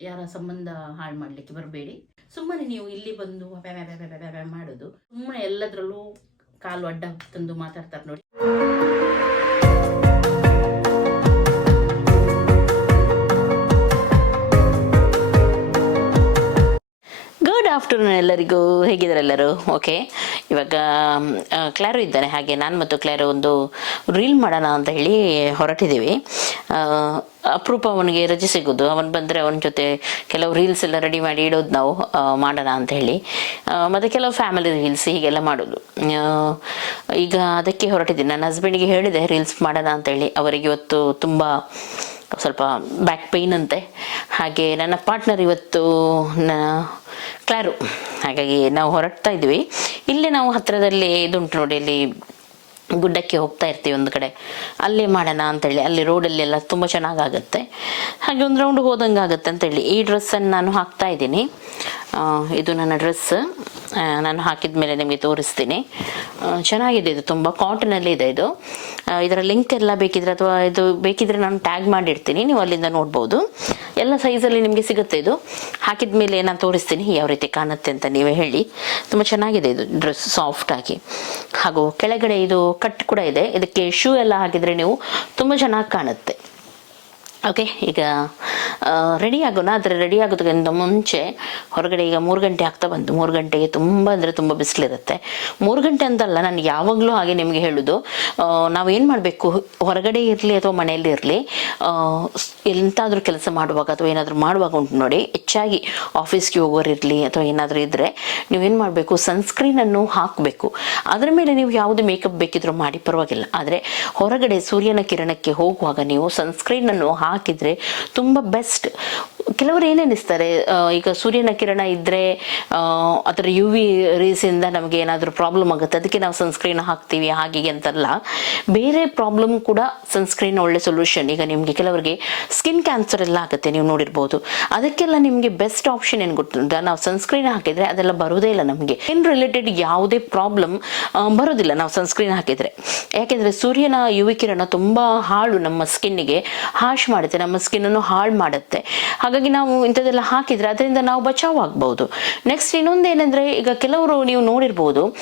ಯಾರ ಸಂಬಂಧ ಹಾಳು ಮಾಡಲಿಕ್ಕೆ ಬರಬೇಡಿ. ಸುಮ್ಮನೆ ನೀವು ಇಲ್ಲಿ ಬಂದು ಮಾಡೋದು. ಸುಮ್ಮನೆ ಎಲ್ಲದರಲ್ಲೂ ಕಾಲು ಅಡ್ಡ ತಂದು ಮಾತಾಡ್ತಾರೆ ನೋಡಿ. ಆಫ್ಟರ್ನೂನ್ ಎಲ್ಲರಿಗೂ. ಹೇಗಿದ್ದಾರೆ ಎಲ್ಲರೂ? ಓಕೆ ಇವಾಗ ಕ್ಲಾರು ಇದ್ದಾನೆ. ಹಾಗೆ ನಾನು ಮತ್ತು ಕ್ಲಾರು ಒಂದು ರೀಲ್ ಮಾಡೋಣ ಅಂತ ಹೇಳಿ ಹೊರಟಿದ್ದೀವಿ. ಅಪರೂಪ ಅವನಿಗೆ ರಜೆ ಸಿಗೋದು. ಅವನು ಬಂದರೆ ಅವನ ಜೊತೆ ಕೆಲವು ರೀಲ್ಸ್ ಎಲ್ಲ ರೆಡಿ ಮಾಡಿ ಇಡೋದು ನಾವು ಮಾಡೋಣ ಅಂತ ಹೇಳಿ. ಮತ್ತು ಕೆಲವು ಫ್ಯಾಮಿಲಿ ರೀಲ್ಸ್ ಹೀಗೆಲ್ಲ ಮಾಡೋದು. ಈಗ ಅದಕ್ಕೆ ಹೊರಟಿದ್ದೀನಿ. ನನ್ನ ಹಸ್ಬೆಂಡಿಗೆ ಹೇಳಿದೆ ರೀಲ್ಸ್ ಮಾಡೋಣ ಅಂತ ಹೇಳಿ. ಅವರಿಗೆ ಇವತ್ತು ತುಂಬ ಸ್ವಲ್ಪ ಬ್ಯಾಕ್ ಪೇಯ್ನ್ ಅಂತೆ. ಹಾಗೆ ನನ್ನ ಪಾರ್ಟ್ನರ್ ಇವತ್ತು ನ ಕ್ಲಾರು. ಹಾಗಾಗಿ ನಾವು ಹೊರಡ್ತಾ ಇದ್ವಿ. ಇಲ್ಲೇ ನಾವು ಹತ್ತಿರದಲ್ಲಿ ಇದುಂಟು ನೋಡಿ ಇಲ್ಲಿ ಗುಡ್ಡಕ್ಕೆ ಹೋಗ್ತಾ ಇರ್ತೀವಿ ಒಂದು ಕಡೆ. ಅಲ್ಲೇ ಮಾಡೋಣ ಅಂತೇಳಿ, ಅಲ್ಲಿ ರೋಡಲ್ಲೆಲ್ಲ ತುಂಬ ಚೆನ್ನಾಗಾಗುತ್ತೆ. ಹಾಗೆ ಒಂದು ರೌಂಡ್ ಹೋದಂಗೆ ಆಗುತ್ತೆ ಅಂತೇಳಿ. ಈ ಡ್ರೆಸ್ಸನ್ನು ನಾನು ಹಾಕ್ತಾ ಇದ್ದೀನಿ. ಇದು ನನ್ನ ಡ್ರೆಸ್ ನಾನು ಹಾಕಿದ ಮೇಲೆ ನಿಮಗೆ ತೋರಿಸ್ತೀನಿ. ಚೆನ್ನಾಗಿದೆ ಇದು ತುಂಬ. ಕಾಟನಲ್ಲಿ ಇದೆ ಇದು. ಇದರ ಲಿಂಕ್ ಎಲ್ಲ ಬೇಕಿದ್ರೆ ಅಥವಾ ಇದು ಬೇಕಿದ್ರೆ ನಾನು ಟ್ಯಾಗ್ ಮಾಡಿರ್ತೀನಿ. ನೀವು ಅಲ್ಲಿಂದ ನೋಡ್ಬೋದು. ಎಲ್ಲ ಸೈಜಲ್ಲಿ ನಿಮಗೆ ಸಿಗುತ್ತೆ ಇದು. ಹಾಕಿದ ಮೇಲೆ ನಾನು ತೋರಿಸ್ತೀನಿ. ಯಾವ ರೀತಿ ಕಾಣುತ್ತೆ ಅಂತ ನೀವೇ ಹೇಳಿ. ತುಂಬ ಚೆನ್ನಾಗಿದೆ ಇದು ಡ್ರೆಸ್ ಸಾಫ್ಟಾಗಿ ಹಾಗೂ ಕೆಳಗಡೆ ಇದು ಕಟ್ ಕೂಡ ಇದೆ. ಇದಕ್ಕೆ ಶೂ ಎಲ್ಲ ಹಾಕಿದರೆ ನೀವು ತುಂಬ ಚೆನ್ನಾಗಿ ಕಾಣುತ್ತೆ. ಓಕೆ ಈಗ ರೆಡಿ ಆಗೋಣ. ಆದರೆ ರೆಡಿ ಆಗೋದಕ್ಕಿಂತ ಮುಂಚೆ ಹೊರಗಡೆ ಈಗ ಮೂರು ಗಂಟೆ ಆಗ್ತಾ ಬಂತು. ಮೂರು ಗಂಟೆಗೆ ತುಂಬ ಅಂದರೆ ತುಂಬ ಬಿಸಿಲಿರುತ್ತೆ. ಮೂರು ಗಂಟೆ ಅಂತಲ್ಲ, ನಾನು ಯಾವಾಗಲೂ ಹಾಗೆ ನಿಮಗೆ ಹೇಳೋದು. ನಾವೇನು ಮಾಡಬೇಕು? ಹೊರಗಡೆ ಇರಲಿ ಅಥವಾ ಮನೆಯಲ್ಲಿ ಇರಲಿ ಎಂತಾದರೂ ಕೆಲಸ ಮಾಡುವಾಗ ಅಥವಾ ಏನಾದರೂ ಮಾಡುವಾಗ ಉಂಟು ನೋಡಿ, ಹೆಚ್ಚಾಗಿ ಆಫೀಸ್ಗೆ ಹೋಗೋರು ಇರಲಿ ಅಥವಾ ಏನಾದರೂ ಇದ್ದರೆ ನೀವೇನು ಮಾಡಬೇಕು? ಸನ್ಸ್ಕ್ರೀನನ್ನು ಹಾಕಬೇಕು. ಅದರ ಮೇಲೆ ನೀವು ಯಾವುದು ಮೇಕಪ್ ಬೇಕಿದ್ರೂ ಮಾಡಿ, ಪರವಾಗಿಲ್ಲ. ಆದರೆ ಹೊರಗಡೆ ಸೂರ್ಯನ ಕಿರಣಕ್ಕೆ ಹೋಗುವಾಗ ನೀವು ಸನ್ಸ್ಕ್ರೀನನ್ನು ಹಾಕಿದರೆ ತುಂಬ ಬೆಸ್ಟ್ ಕೆಲವರು ಏನೇನಿಸ್ತಾರೆ? ಈಗ ಸೂರ್ಯನ ಕಿರಣ ಇದ್ದರೆ ಅದರ ಯು ವಿ ಇಂದ ನಮಗೆ ಏನಾದರೂ ಪ್ರಾಬ್ಲಮ್ ಆಗುತ್ತೆ. ಅದಕ್ಕೆ ನಾವು ಸನ್ಸ್ಕ್ರೀನ್ ಹಾಕ್ತೀವಿ ಹಾಗೆ ಅಂತಲ್ಲ. ಬೇರೆ ಪ್ರಾಬ್ಲಮ್ ಕೂಡ ಸನ್ಸ್ಕ್ರೀನ್ ಒಳ್ಳೆ ಸೊಲ್ಯೂಷನ್ ಈಗ ನಿಮಗೆ ಕೆಲವರಿಗೆ ಸ್ಕಿನ್ ಕ್ಯಾನ್ಸರ್ ಎಲ್ಲ ಆಗುತ್ತೆ, ನೀವು ನೋಡಿರ್ಬೋದು. ಅದಕ್ಕೆಲ್ಲ ನಿಮಗೆ ಬೆಸ್ಟ್ ಆಪ್ಷನ್ ಏನು ಗೊತ್ತಿಲ್ಲ ನಾವು ಸನ್ಸ್ಕ್ರೀನ್ ಹಾಕಿದರೆ ಅದೆಲ್ಲ ಬರೋದೇ ಇಲ್ಲ ನಮಗೆ. ಸ್ಕಿನ್ ರಿಲೇಟೆಡ್ ಯಾವುದೇ ಪ್ರಾಬ್ಲಮ್ ಬರೋದಿಲ್ಲ ನಾವು ಸನ್ಸ್ಕ್ರೀನ್ ಹಾಕಿದರೆ. ಯಾಕೆಂದರೆ ಸೂರ್ಯನ ಯು ವಿ ಕಿರಣ ತುಂಬ ಹಾಳು ನಮ್ಮ ಸ್ಕಿನ್ನಿಗೆ ಹಾಶ್ ಮಾಡುತ್ತೆ. ನಮ್ಮ ಸ್ಕಿನ್ನನ್ನು ಹಾಳು ಮಾಡುತ್ತೆ. ನಾವು ಇಂಥದ್ದೆಲ್ಲ ಹಾಕಿದ್ರೆ ಅದರಿಂದ ನಾವು ಬಚಾವ್ ಆಗ್ಬಹುದು. ನೆಕ್ಸ್ಟ್ ಇನ್ನೊಂದೇನೆಂದ್ರೆ ಈಗ ಕೆಲವರು ನೀವು ನೋಡಿರ್ಬೋದು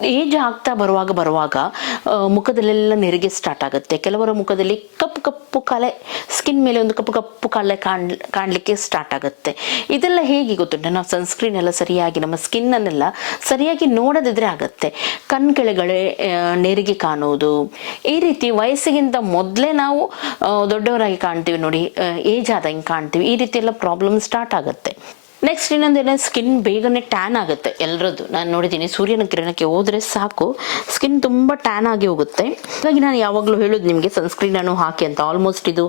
ಏಜ್ ಆಗ್ತಾ ಬರುವಾಗ ಬರುವಾಗ ಮುಖದಲ್ಲೆಲ್ಲ ನೆರಿಗೆ ಸ್ಟಾರ್ಟ್ ಆಗುತ್ತೆ. ಕೆಲವರ ಮುಖದಲ್ಲಿ ಕಪ್ಪು ಕಪ್ಪು ಕಲೆ ಸ್ಕಿನ್ ಮೇಲೆ ಒಂದು ಕಪ್ಪು ಕಪ್ಪು ಕಲೆ ಕಾಣ್, ಕಾಣಲಿಕ್ಕೆ ಸ್ಟಾರ್ಟ್ ಆಗುತ್ತೆ. ಇದೆಲ್ಲ ಹೇಗೆ ಗೊತ್ತುಂಟು ನಾವು ಸನ್ಸ್ಕ್ರೀನ್ ಎಲ್ಲ ಸರಿಯಾಗಿ, ನಮ್ಮ ಸ್ಕಿನ್ನನ್ನೆಲ್ಲ ಸರಿಯಾಗಿ ನೋಡದಿದ್ರೆ ಆಗುತ್ತೆ. ಕಣ್ ಕೆಳಗಡೆ ನೆರಿಗೆ ಕಾಣುವುದು. ಈ ರೀತಿ ವಯಸ್ಸಿಗಿಂತ ಮೊದಲೇ ನಾವು ದೊಡ್ಡವರಾಗಿ ಕಾಣ್ತೀವಿ ನೋಡಿ ಏಜ್ ಆದಂಗೆ ಕಾಣ್ತೀವಿ. ಈ ರೀತಿ ಎಲ್ಲ ಪ್ರಾಬ್ಲಮ್ ಸ್ಟಾರ್ಟ್ ಆಗುತ್ತೆ. ನೆಕ್ಸ್ಟ್ ಏನಂದ್ರೆ ಸ್ಕಿನ್ ಬೇಗನೆ ಟ್ಯಾನ್ ಆಗುತ್ತೆ ಎಲ್ಲರದ್ದು ನಾನು ನೋಡಿದ್ದೀನಿ ಸೂರ್ಯನ ಕಿರಣಕ್ಕೆ ಹೋದ್ರೆ ಸಾಕು. ಸ್ಕಿನ್ ತುಂಬ ಟ್ಯಾನ್ ಆಗಿ ಹೋಗುತ್ತೆ. ಹಾಗಾಗಿ ನಾನು ಯಾವಾಗಲೂ ಹೇಳೋದು ನಿಮಗೆ ಸನ್ಸ್ಕ್ರೀನ್ ಅನ್ನು ಹಾಕಿ ಅಂತ ಆಲ್ಮೋಸ್ಟ್ ಇದು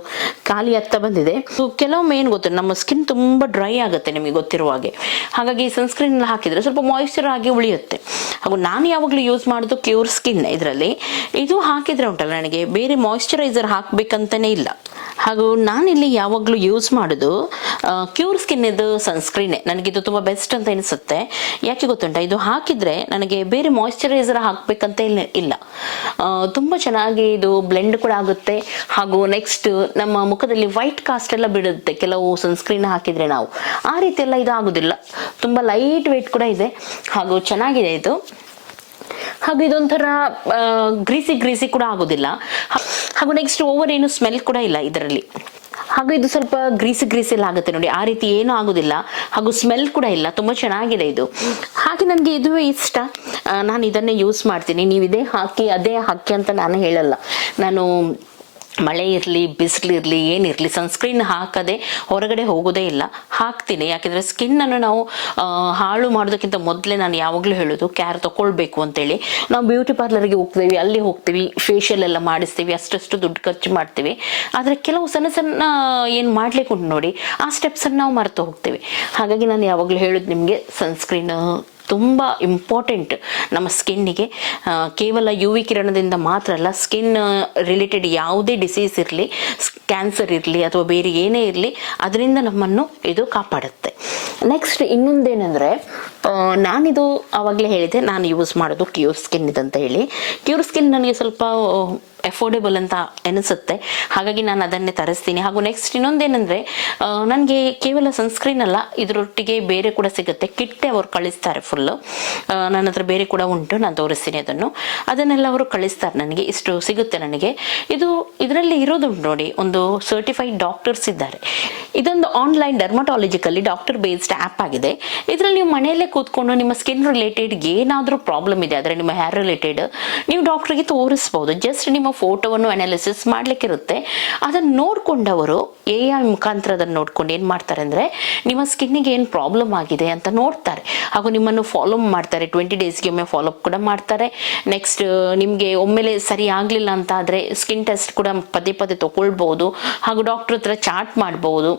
ಖಾಲಿ ಆಗ್ತಾ ಬಂದಿದೆ. ಸೊ ಕೆಲವೊಮ್ಮೆ ಏನು ಗೊತ್ತು, ನಮ್ಮ ಸ್ಕಿನ್ ತುಂಬ ಡ್ರೈ ಆಗುತ್ತೆ ನಿಮಗೆ ಗೊತ್ತಿರುವ ಹಾಗೆ. ಹಾಗಾಗಿ ಸನ್ಸ್ಕ್ರೀನ್ ಹಾಕಿದರೆ ಸ್ವಲ್ಪ ಮಾಯಿಶ್ಚರ್ ಆಗಿ ಉಳಿಯುತ್ತೆ. ಹಾಗೂ ನಾನು ಯಾವಾಗಲೂ ಯೂಸ್ ಮಾಡೋದು ಕ್ಯೂರ್ ಸ್ಕಿನ್ ಇದರಲ್ಲಿ. ಇದು ಹಾಕಿದರೆ ಉಂಟಲ್ಲ, ನನಗೆ ಬೇರೆ ಮಾಯಿಶ್ಚರೈಸರ್ ಹಾಕಬೇಕಂತಲೇ ಇಲ್ಲ. ಹಾಗೂ ನಾನಿಲ್ಲಿ ಯಾವಾಗಲೂ ಯೂಸ್ ಮಾಡೋದು ಕ್ಯೂರ್ ಸ್ಕಿನ್ ಇದು ಸನ್ಸ್ಕ್ರೀನೇ ನನಗಿದು ತುಂಬ ಬೆಸ್ಟ್ ಅಂತ ಅನಿಸುತ್ತೆ ಯಾಕೆ ಗೊತ್ತುಂಟ? ಇದು ಹಾಕಿದರೆ ನನಗೆ ಬೇರೆ ಮಾಯಿಶ್ಚರೈಸರ್ ಹಾಕಬೇಕಂತ ಇಲ್ಲ. ಇಲ್ಲ ತುಂಬ ಚೆನ್ನಾಗಿ ಇದು ಬ್ಲೆಂಡ್ ಕೂಡ ಆಗುತ್ತೆ. ಹಾಗೂ ನೆಕ್ಸ್ಟ್ ನಮ್ಮ ಮುಖದಲ್ಲಿ ವೈಟ್ ಕಾಸ್ಟ್ ಎಲ್ಲ ಬಿಡುತ್ತೆ. ಕೆಲವು ಸನ್ಸ್ಕ್ರೀನ್ ಹಾಕಿದರೆ ನಾವು. ಆ ರೀತಿ ಎಲ್ಲ ಇದು ಆಗೋದಿಲ್ಲ ತುಂಬ ಲೈಟ್ ವೆಯ್ಟ್ ಕೂಡ ಇದೆ. ಹಾಗೂ ಚೆನ್ನಾಗಿದೆ ಇದು. ಹಾಗೂ ಇದೊಂಥರ ಗ್ರೀಸಿ ಗ್ರೀಸಿ ಕೂಡ ಆಗೋದಿಲ್ಲ. ಹಾಗೂ ನೆಕ್ಸ್ಟ್ ಓವರ್ ಏನು ಸ್ಮೆಲ್ ಕೂಡ ಇಲ್ಲ ಇದರಲ್ಲಿ. ಹಾಗೂ ಇದು ಸ್ವಲ್ಪ ಗ್ರೀಸಿ ಗ್ರೀಸಿ ಎಲ್ಲ ಆಗುತ್ತೆ ನೋಡಿ. ಆ ರೀತಿ ಏನೂ ಆಗೋದಿಲ್ಲ. ಹಾಗೂ ಸ್ಮೆಲ್ ಕೂಡ ಇಲ್ಲ. ತುಂಬಾ ಚೆನ್ನಾಗಿದೆ ಇದು. ಹಾಗೆ ನನಗೆ ಇದುವೇ ಇಷ್ಟ. ನಾನು ಇದನ್ನೇ ಯೂಸ್ ಮಾಡ್ತೀನಿ. ನೀವು ಇದೇ ಹಾಕಿ, ಅದೇ ಹಾಕಿ ಅಂತ ನಾನು ಹೇಳಲ್ಲ. ನಾನು ಮಳೆ ಇರಲಿ ಬಿಸಿಲಿರಲಿ ಏನಿರಲಿ ಸನ್ಸ್ಕ್ರೀನ್ ಹಾಕದೆ ಹೊರಗಡೆ ಹೋಗೋದೇ ಇಲ್ಲ. ಹಾಕ್ತೀನಿ. ಯಾಕೆಂದರೆ ಸ್ಕಿನ್ನನ್ನು ನಾವು ಹಾಳು ಮಾಡೋದಕ್ಕಿಂತ ಮೊದಲೇ ನಾನು ಯಾವಾಗಲೂ ಹೇಳೋದು ಕ್ಯಾರ್ ತೊಗೊಳ್ಬೇಕು ಅಂತೇಳಿ. ನಾವು ಬ್ಯೂಟಿ ಪಾರ್ಲರ್ಗೆ ಹೋಗ್ತೀವಿ, ಅಲ್ಲಿ ಹೋಗ್ತೀವಿ ಫೇಶಿಯಲ್ ಎಲ್ಲ ಮಾಡಿಸ್ತೀವಿ ಅಷ್ಟಷ್ಟು ದುಡ್ಡು ಖರ್ಚು ಮಾಡ್ತೀವಿ. ಆದರೆ ಕೆಲವು ಸಣ್ಣ ಸಣ್ಣ, ಏನು ಮಾಡಲಿಕ್ಕೆ ಉಂಟು ನೋಡಿ, ಆ ಸ್ಟೆಪ್ಸನ್ನು ನಾವು ಮರೆತು ಹೋಗ್ತೀವಿ. ಹಾಗಾಗಿ ನಾನು ಯಾವಾಗಲೂ ಹೇಳೋದು ನಿಮಗೆ ಸನ್ಸ್ಕ್ರೀನ್ ತುಂಬ ಇಂಪಾರ್ಟೆಂಟ್ ನಮ್ಮ ಸ್ಕಿನ್ನಿಗೆ. ಕೇವಲ ಯು ವಿ ಕಿರಣದಿಂದ ಮಾತ್ರ ಅಲ್ಲ ಸ್ಕಿನ್ ರಿಲೇಟೆಡ್ ಯಾವುದೇ ಡಿಸೀಸ್ ಇರಲಿ ಕ್ಯಾನ್ಸರ್ ಇರಲಿ ಅಥವಾ ಬೇರೆ ಏನೇ ಇರಲಿ, ಅದರಿಂದ ನಮ್ಮನ್ನು ಇದು ಕಾಪಾಡುತ್ತೆ. ನೆಕ್ಸ್ಟ್ ಇನ್ನೊಂದೇನೆಂದರೆ ನಾನಿದು ಆವಾಗಲೇ ಹೇಳಿದೆ, ನಾನು ಯೂಸ್ ಮಾಡೋದು ಕ್ಯೂರ್ ಸ್ಕಿನ್ ಇದಂತ ಹೇಳಿ. ಕ್ಯೂರ್ ಸ್ಕಿನ್ ನನಗೆ ಸ್ವಲ್ಪ ಎಫೋರ್ಡೆಬಲ್ ಅಂತ ಅನಿಸುತ್ತೆ. ಹಾಗಾಗಿ ನಾನು ಅದನ್ನೇ ತರಿಸ್ತೀನಿ. ಹಾಗೂ ನೆಕ್ಸ್ಟ್ ಇನ್ನೊಂದೇನೆಂದರೆ ನನಗೆ ಕೇವಲ ಸನ್ಸ್ಕ್ರೀನ್ ಅಲ್ಲ, ಇದರೊಟ್ಟಿಗೆ ಬೇರೆ ಕೂಡ ಸಿಗುತ್ತೆ. ಕಿಟ್ಟೆ ಅವರು ಕಳಿಸ್ತಾರೆ ಫುಲ್ಲು ನನ್ನ ಹತ್ರ ಬೇರೆ ಕೂಡ ಉಂಟು, ನಾನು ತೋರಿಸ್ತೀನಿ ಅದನ್ನು. ಅದನ್ನೆಲ್ಲ ಅವರು ಕಳಿಸ್ತಾರೆ ನನಗೆ, ಇಷ್ಟು ಸಿಗುತ್ತೆ ನನಗೆ. ಇದು, ಇದರಲ್ಲಿ ಇರೋದು ನೋಡಿ, ಒಂದು ಸರ್ಟಿಫೈಡ್ ಡಾಕ್ಟರ್ಸ್ ಇದ್ದಾರೆ. ಇದೊಂದು online dermatologically doctor based app ಆಗಿದೆ. ಇದರಲ್ಲಿ ನೀವು ಮನೆಯಲ್ಲೇ ಕೂತ್ಕೊಂಡು ನಿಮ್ಮ ಸ್ಕಿನ್ ರಿಲೇಟೆಡ್ ಏನಾದರೂ ಪ್ರಾಬ್ಲಮ್ ಇದೆ, ಆದರೆ ನಿಮ್ಮ ಹೇರ್ ರಿಲೇಟೆಡ್ ನೀವು ಡಾಕ್ಟ್ರಿಗೆ ತೋರಿಸ್ಬೋದು. ಜಸ್ಟ್ ನಿಮ್ಮ ಫೋಟೋವನ್ನು ಅನಾಲಿಸಿಸ್ ಮಾಡಲಿಕ್ಕಿರುತ್ತೆ. ಅದನ್ನು ನೋಡಿಕೊಂಡವರು ಎ ಐ ಮುಖಾಂತರ ಅದನ್ನು ನೋಡ್ಕೊಂಡು ಏನು ಮಾಡ್ತಾರೆ ಅಂದರೆ, ನಿಮ್ಮ ಸ್ಕಿನ್ನಿಗೆ ಏನು ಪ್ರಾಬ್ಲಮ್ ಆಗಿದೆ ಅಂತ ನೋಡ್ತಾರೆ. ಹಾಗೂ ನಿಮ್ಮನ್ನು ಫಾಲೋ ಮಾಡ್ತಾರೆ. ಟ್ವೆಂಟಿ ಡೇಸ್ಗೆ ಒಮ್ಮೆ ಫಾಲೋಅಪ್ ಕೂಡ ಮಾಡ್ತಾರೆ. ನೆಕ್ಸ್ಟ್ ನಿಮಗೆ ಒಮ್ಮೆಲೆ ಸರಿ ಆಗಲಿಲ್ಲ ಅಂತ ಆದರೆ ಸ್ಕಿನ್ ಟೆಸ್ಟ್ ಕೂಡ ಪದೇ ಪದೇ ತಗೊಳ್ಬೋದು. ಹಾಗೂ ಡಾಕ್ಟ್ರ್ ಹತ್ರ ಚಾಟ್ ಮಾಡ್ಬೋದು.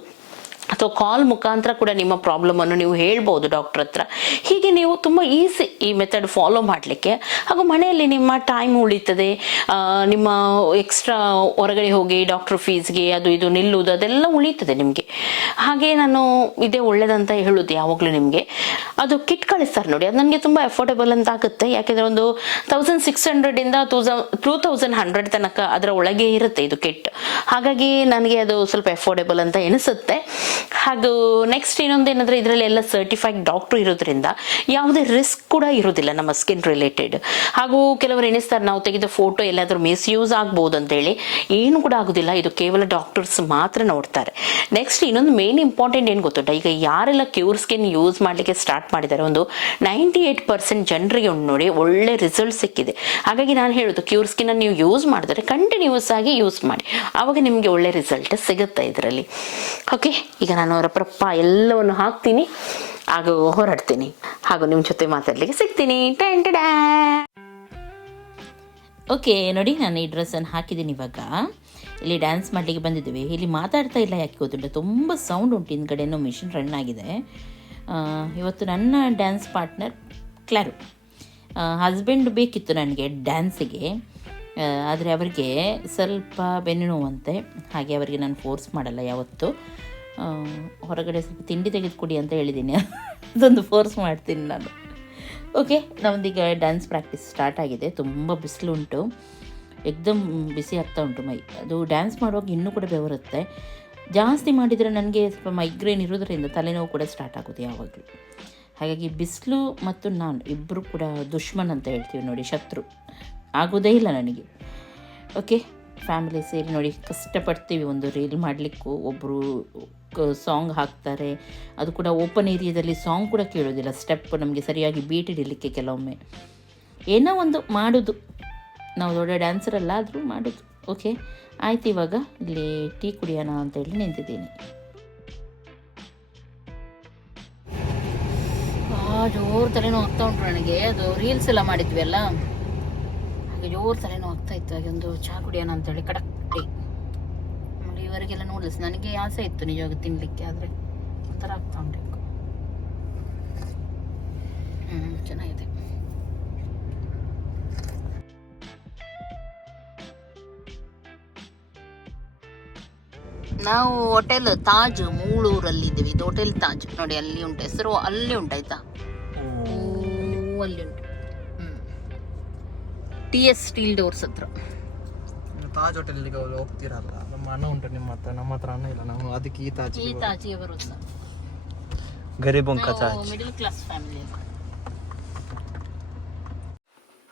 ಅಥವಾ ಕಾಲ್ ಮುಖಾಂತರ ಕೂಡ ನಿಮ್ಮ ಪ್ರಾಬ್ಲಮನ್ನು ನೀವು ಹೇಳ್ಬೋದು ಡಾಕ್ಟ್ರ್ ಹತ್ರ. ಹೀಗೆ ನೀವು ತುಂಬ ಈಸಿ ಈ ಮೆಥಡ್ ಫಾಲೋ ಮಾಡಲಿಕ್ಕೆ. ಹಾಗೂ ಮನೆಯಲ್ಲಿ ನಿಮ್ಮ ಟೈಮ್ ಉಳಿತದೆ. ನಿಮ್ಮ ಎಕ್ಸ್ಟ್ರಾ ಹೊರಗಡೆ ಹೋಗಿ ಡಾಕ್ಟ್ರ್ ಫೀಸ್ಗೆ ಅದು ಇದು ನಿಲ್ಲುವುದು ಅದೆಲ್ಲ ಉಳಿತದೆ ನಿಮಗೆ. ಹಾಗೆ ನಾನು ಇದೇ ಒಳ್ಳೇದಂತ ಹೇಳೋದು ಯಾವಾಗಲೂ ನಿಮಗೆ. ಅದು ಕಿಟ್ ಕಳಿಸ್ತಾರೆ ನೋಡಿ, ಅದು ನನಗೆ ತುಂಬ ಎಫೋರ್ಡೆಬಲ್ ಅಂತ ಆಗುತ್ತೆ. ಯಾಕೆಂದರೆ ಒಂದು ತೌಸಂಡ್ ಸಿಕ್ಸ್ ಹಂಡ್ರೆಡಿಂದ ಟೂ ತೌಸಂಡ್ ಹಂಡ್ರೆಡ್ ತನಕ ಅದರ ಒಳಗೆ ಇರುತ್ತೆ ಇದು ಕಿಟ್. ಹಾಗಾಗಿ ನನಗೆ ಅದು ಸ್ವಲ್ಪ ಎಫೋರ್ಡೆಬಲ್ ಅಂತ ಎನಿಸುತ್ತೆ ಹಾಗೂ ನೆಕ್ಸ್ಟ್ ಇನ್ನೊಂದು ಏನಂದ್ರೆ ಇದರಲ್ಲಿ ಎಲ್ಲ ಸರ್ಟಿಫೈಡ್ ಡಾಕ್ಟರ್ ಇರೋದ್ರಿಂದ ಯಾವುದೇ ರಿಸ್ಕ್ ಕೂಡ ಇರೋದಿಲ್ಲ ನಮ್ಮ ಸ್ಕಿನ್ ರಿಲೇಟೆಡ್ ಹಾಗೂ ಕೆಲವರು ಎಣಿಸ್ತಾರೆ, ನಾವು ತೆಗೆದ ಫೋಟೋ ಎಲ್ಲಾದರೂ ಮಿಸ್ಯೂಸ್ ಆಗ್ಬೋದು ಅಂತೇಳಿ. ಏನು ಕೂಡ ಆಗೋದಿಲ್ಲ, ಇದು ಕೇವಲ ಡಾಕ್ಟರ್ಸ್ ಮಾತ್ರ ನೋಡ್ತಾರೆ. ನೆಕ್ಸ್ಟ್ ಇನ್ನೊಂದು ಮೇನ್ ಇಂಪಾರ್ಟೆಂಟ್ ಏನು ಗೊತ್ತುಂಟ? ಈಗ ಯಾರೆಲ್ಲ ಕ್ಯೂರ್ ಸ್ಕಿನ್ ಯೂಸ್ ಮಾಡಲಿಕ್ಕೆ ಸ್ಟಾರ್ಟ್ ಮಾಡಿದ್ದಾರೆ ಒಂದು ನೈಂಟಿ ಏಯ್ಟ್ ಪರ್ಸೆಂಟ್ ಜನರಿಗೆ ಒಂದು ನೋಡಿ, ಒಳ್ಳೆ ರಿಸಲ್ಟ್ ಸಿಕ್ಕಿದೆ. ಹಾಗಾಗಿ ನಾನು ಹೇಳೋದು ಕ್ಯೂರ್ ಸ್ಕಿನ್ ನೀವು ಯೂಸ್ ಮಾಡಿದ್ರೆ ಕಂಟಿನ್ಯೂಸ್ ಆಗಿ ಯೂಸ್ ಮಾಡಿ. ಅವಾಗ ನಿಮಗೆ ಒಳ್ಳೆ ರಿಸಲ್ಟ್ ಸಿಗುತ್ತೆ ಇದರಲ್ಲಿ? ಓಕೆ ಈಗ ನಾನು ರಪ್ರಪ್ಪ ಎಲ್ಲವನ್ನು ಹಾಕ್ತೀನಿ. ಹಾಗೂ ಹೊರಡ್ತೀನಿ. ಹಾಗೂ ನಿಮ್ಮ ಜೊತೆ ಮಾತಾಡ್ಲಿಕ್ಕೆ ಸಿಗ್ತೀನಿ. ಓಕೆ, ನೋಡಿ, ನಾನು ಈ ಡ್ರೆಸ್ಸನ್ನು ಹಾಕಿದ್ದೀನಿ ಇವಾಗ. ಇಲ್ಲಿ ಡ್ಯಾನ್ಸ್ ಮಾಡಲಿಕ್ಕೆ ಬಂದಿದ್ದೀವಿ. ಇಲ್ಲಿ ಮಾತಾಡ್ತಾ ಇಲ್ಲ ಯಾಕೆ ಗೊತ್ತಿಲ್ಲ. ತುಂಬ ಸೌಂಡ್ ಉಂಟು ಹಿಂದ್ಗಡೆನೂ ಮಿಷಿನ್ ರನ್ ಆಗಿದೆ. ಇವತ್ತು ನನ್ನ ಡ್ಯಾನ್ಸ್ ಪಾರ್ಟ್ನರ್ ಕ್ಲಾರು. ಹಸ್ಬೆಂಡ್ ಬೇಕಿತ್ತು ನನಗೆ ಡ್ಯಾನ್ಸಿಗೆ ಆದರೆ ಅವರಿಗೆ ಸ್ವಲ್ಪ ಬೆನ್ನು ನೋವಂತೆ ಹಾಗೆ ಅವರಿಗೆ ನಾನು ಫೋರ್ಸ್ ಮಾಡಲ್ಲ ಯಾವತ್ತು. ಹೊರಗಡೆ ಸ್ವಲ್ಪ ತಿಂಡಿ ತೆಗೆದುಕೊಡಿ ಅಂತ ಹೇಳಿದ್ದೀನಿ. ಅದೊಂದು ಫೋರ್ಸ್ ಮಾಡ್ತೀನಿ ನಾನು. ಓಕೆ ನಮ್ಮದೀಗ ಡ್ಯಾನ್ಸ್ ಪ್ರಾಕ್ಟೀಸ್ ಸ್ಟಾರ್ಟ್ ಆಗಿದೆ. ತುಂಬ ಬಿಸಿಲುಂಟು ಎಕ್ದಮ್ ಬಿಸಿ ಆಗ್ತಾ ಉಂಟು ಮೈ. ಅದು ಡ್ಯಾನ್ಸ್ ಮಾಡುವಾಗ ಇನ್ನೂ ಕೂಡ ಬೆವರುತ್ತೆ. ಜಾಸ್ತಿ ಮಾಡಿದರೆ ನನಗೆ ಸ್ವಲ್ಪ ಮೈಗ್ರೇನ್ ಇರೋದ್ರಿಂದ ತಲೆನೋವು ಕೂಡ ಸ್ಟಾರ್ಟ್ ಆಗೋದು ಯಾವಾಗಲೂ. ಹಾಗಾಗಿ ಬಿಸಿಲು ಮತ್ತು ನಾನು ಇಬ್ಬರು ಕೂಡ ದುಶ್ಮನ್ ಅಂತ ಹೇಳ್ತೀವಿ ನೋಡಿ, ಶತ್ರು. ಆಗೋದೇ ಇಲ್ಲ ನನಗೆ. ಓಕೆ ಫ್ಯಾಮಿಲಿ ಸೇರಿ ನೋಡಿ, ಕಷ್ಟಪಡ್ತೀವಿ ಒಂದು ರೀಲ್ ಮಾಡಲಿಕ್ಕೂ ಒಬ್ಬರು ಸಾಂಗ್ ಹಾಕ್ತಾರೆ. ಅದು ಕೂಡ ಓಪನ್ ಏರಿಯಾದಲ್ಲಿ ಸಾಂಗ್ ಕೂಡ ಕೇಳೋದಿಲ್ಲ. ಸ್ಟೆಪ್ ನಮಗೆ ಸರಿಯಾಗಿ ಬೀಟ್ ಇಡಲಿಕ್ಕೆ ಕೆಲವೊಮ್ಮೆ. ಏನೋ ಒಂದು ಮಾಡೋದು. ನಾವು ದೊಡ್ಡ ಡ್ಯಾನ್ಸರ್ ಅಲ್ಲ, ಆದರೂ ಮಾಡೋದು. ಓಕೆ ಆಯ್ತು ಇವಾಗ ಇಲ್ಲಿ ಟೀ ಕುಡಿಯೋಣ ಅಂತೇಳಿ ನಿಂತಿದ್ದೀನಿ. ಜೋರು ತಲೆನೋ ಆಗ್ತಾ ಉಂಟು ನನಗೆ. ಅದು ರೀಲ್ಸ್ ಎಲ್ಲ ಮಾಡಿದ್ವಿ ಅಲ್ಲ? ಹಾಗೆ ಜೋರು ತಲೆನೋ ಆಗ್ತಾ ಇತ್ತು. ಹಾಗೆ ಒಂದು ಚಹಾ ಕುಡಿಯೋಣ ಅಂತೇಳಿ ಕಡಕ್ ಇವರಿಗೆಲ್ಲ ನೂಡಲ್ಸ್ ನನಗೆ ಆಸೆ ಇತ್ತು ನಿಜವಾಗಿ ತಿನ್ನಲಿಕ್ಕೆ ಆದರೆ ಒಂಥರ ಆಗ್ತಾ ಉಂಟು ಹ್ಞೂ ಚೆನ್ನಾಗಿದೆ. ನಾವು ಹೋಟೆಲ್ ತಾಜ್ ಮೂಳೂರಲ್ಲಿ ಇದ್ದೀವಿ ಇದು ಹೋಟೆಲ್ ತಾಜ್. ನೋಡಿ ಅಲ್ಲಿ ಉಂಟು. ಹೆಸರು ಅಲ್ಲಿ ಉಂಟಾಯ್ತಾ ಅಲ್ಲಿ ಉಂಟು. ಟಿ ಎಸ್ ಸ್ಟೀಲ್ ಡೋರ್ಸ್ ಹತ್ರ. ತಾಜ್ ಹೋಟೆಲ್ಗೆ ಹೋಗ್ತಿರಲ್ಲ? ನಮ್ಮ ಅಣ್ಣ ಉಂಟು ನಿಮ್ಮ ಹತ್ರ ನಮ್ಮ ಹತ್ರ ಅಣ್ಣ ಇಲ್ಲ ನಾವು ಅದಕ್ಕೆ ಈ ಆಚೆ ಈ ತಾಜಿಗೆ ಬರೋದು ಸರ್. ಗರೀಬೊಂಕ ತಾಜ್ ಮಿಡಲ್ ಕ್ಲಾಸ್ ಫ್ಯಾಮಿಲಿ